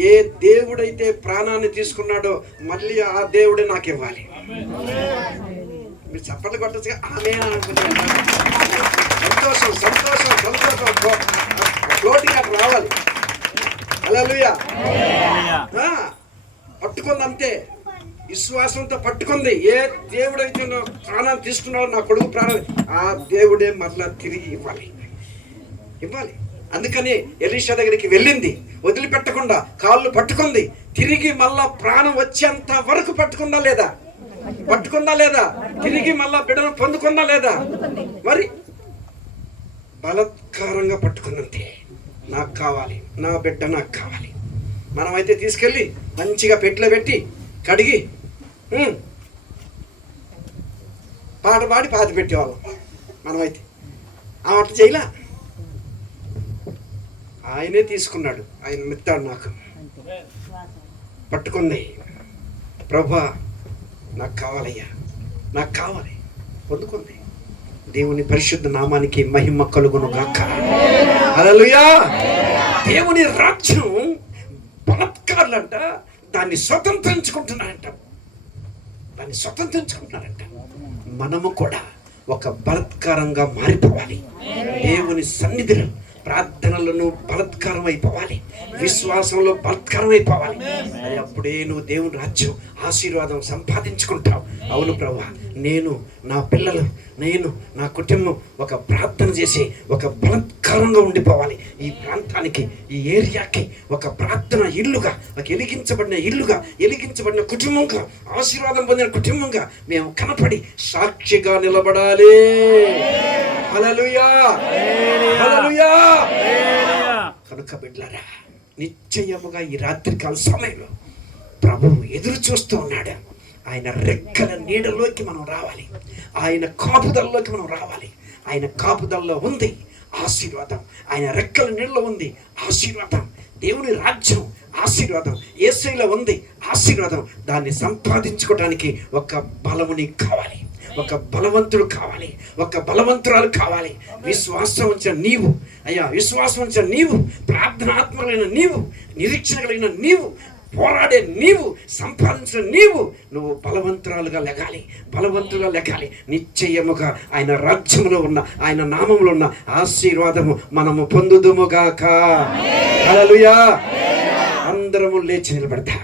ఏ దేవుడైతే ప్రాణాన్ని తీసుకున్నాడో మళ్ళీ ఆ దేవుడే నాకు ఇవ్వాలి. మీరు చప్పట్లు కొట్టచ్చుగా ఆమె అనుకుంటున్నాను. సంతోషం సంతోషం సంతోషం ఫ్లోటింగ్ అక్కడ రావాలి. హల్లెలూయా. పట్టుకుంది అంతే, విశ్వాసంతో పట్టుకుంది. ఏ దేవుడైతే నా ప్రాణాన్ని తీసుకున్నాడో, నా కొడుకు ప్రాణం, ఆ దేవుడే మరలా తిరిగి ఇవ్వాలి. అందుకని ఎలీషా దగ్గరికి వెళ్ళింది, వదిలిపెట్టకుండా కాళ్ళు పట్టుకుంది. తిరిగి మళ్ళా ప్రాణం వచ్చేంత వరకు పట్టుకుందా లేదా? తిరిగి మళ్ళా బిడ్డను పొందుకుందా లేదా? మరి బలత్కారంగా పట్టుకుందంతే. నాకు కావాలి, నా బిడ్డ నాకు కావాలి. మనమైతే తీసుకెళ్ళి మంచిగా పెట్టిలో పెట్టి కడిగి పాట పాడి పాతి పెట్టేవాళ్ళం. మనమైతే ఆ అట్లా చేయలే. ఆయనే తీసుకున్నాడు, ఆయన మెత్తాడు. నాకు పట్టుకుంది, ప్రభా నాకు కావాలయ్యా, నాకు కావాలి, పొందుకుంది. దేవుని పరిశుద్ధ నామానికి మహిమ కలుగును గాక. హల్లెలూయా. దేవుని రాజ్యం బలత్కారులంట దాన్ని స్వతంత్రించుకుంటున్నారంట. మనము కూడా ఒక బలత్కారంగా మారిపోవాలి. దేవుని సన్నిధిలో ప్రార్థనలను బలత్కారం అయిపోవాలి, విశ్వాసంలో బలత్కారం అయిపోవాలి. అది అప్పుడే నువ్వు దేవుని రాజ్యం ఆశీర్వాదం సంపాదించుకుంటావు. అవును ప్రభువా, నేను, నా పిల్లలు, నేను, నా కుటుంబం ఒక ప్రార్థన చేసి ఒక బలత్కారంగా ఉండిపోవాలి. ఈ ప్రాంతానికి, ఈ ఏరియాకి ఒక ప్రార్థన ఇల్లుగా, ఒక ఎలిగించబడిన కుటుంబంగా, ఆశీర్వాదం పొందిన కుటుంబంగా మేము కనపడి సాక్షిగా నిలబడాలి. హల్లెలూయా. హల్లెలూయా. కనుక బిడ్డలారా, నిశ్చయముగా ఈ రాత్రికాల సమయంలో ప్రభువు ఎదురు చూస్తూ ఉన్నాడు. ఆయన రెక్కల నీడలోకి మనం రావాలి, ఆయన కాపుదల్లోకి మనం రావాలి. ఆయన కాపుదల్లో ఉంది ఆశీర్వాదం, ఆయన రెక్కల నీడలో ఉంది ఆశీర్వాదం. దేవుని రాజ్యం ఆశీర్వాదం, యేసయ్యలో ఉంది ఆశీర్వాదం. దాన్ని సంపాదించుకోవడానికి ఒక బలముని కావాలి, ఒక బలవంతుడు కావాలి, ఒక బలవంతురాలు కావాలి. విశ్వాసం ఉంచిన నీవు, విశ్వాసం ఉంచిన నీవు, ప్రార్థనాత్మకమైన నీవు, నిరీక్షణ కలిగిన నీవు, పోరాడే నీవు, సంపాదించిన నీవు, నువ్వు బలవంతురాలుగా లెగాలి. నిశ్చయముగా ఆయన రాజ్యములో ఉన్న, ఆయన నామములో ఉన్న ఆశీర్వాదము మనము పొందుదుముగాక. హల్లెలూయా. అందరము లేచి నిలబడతా.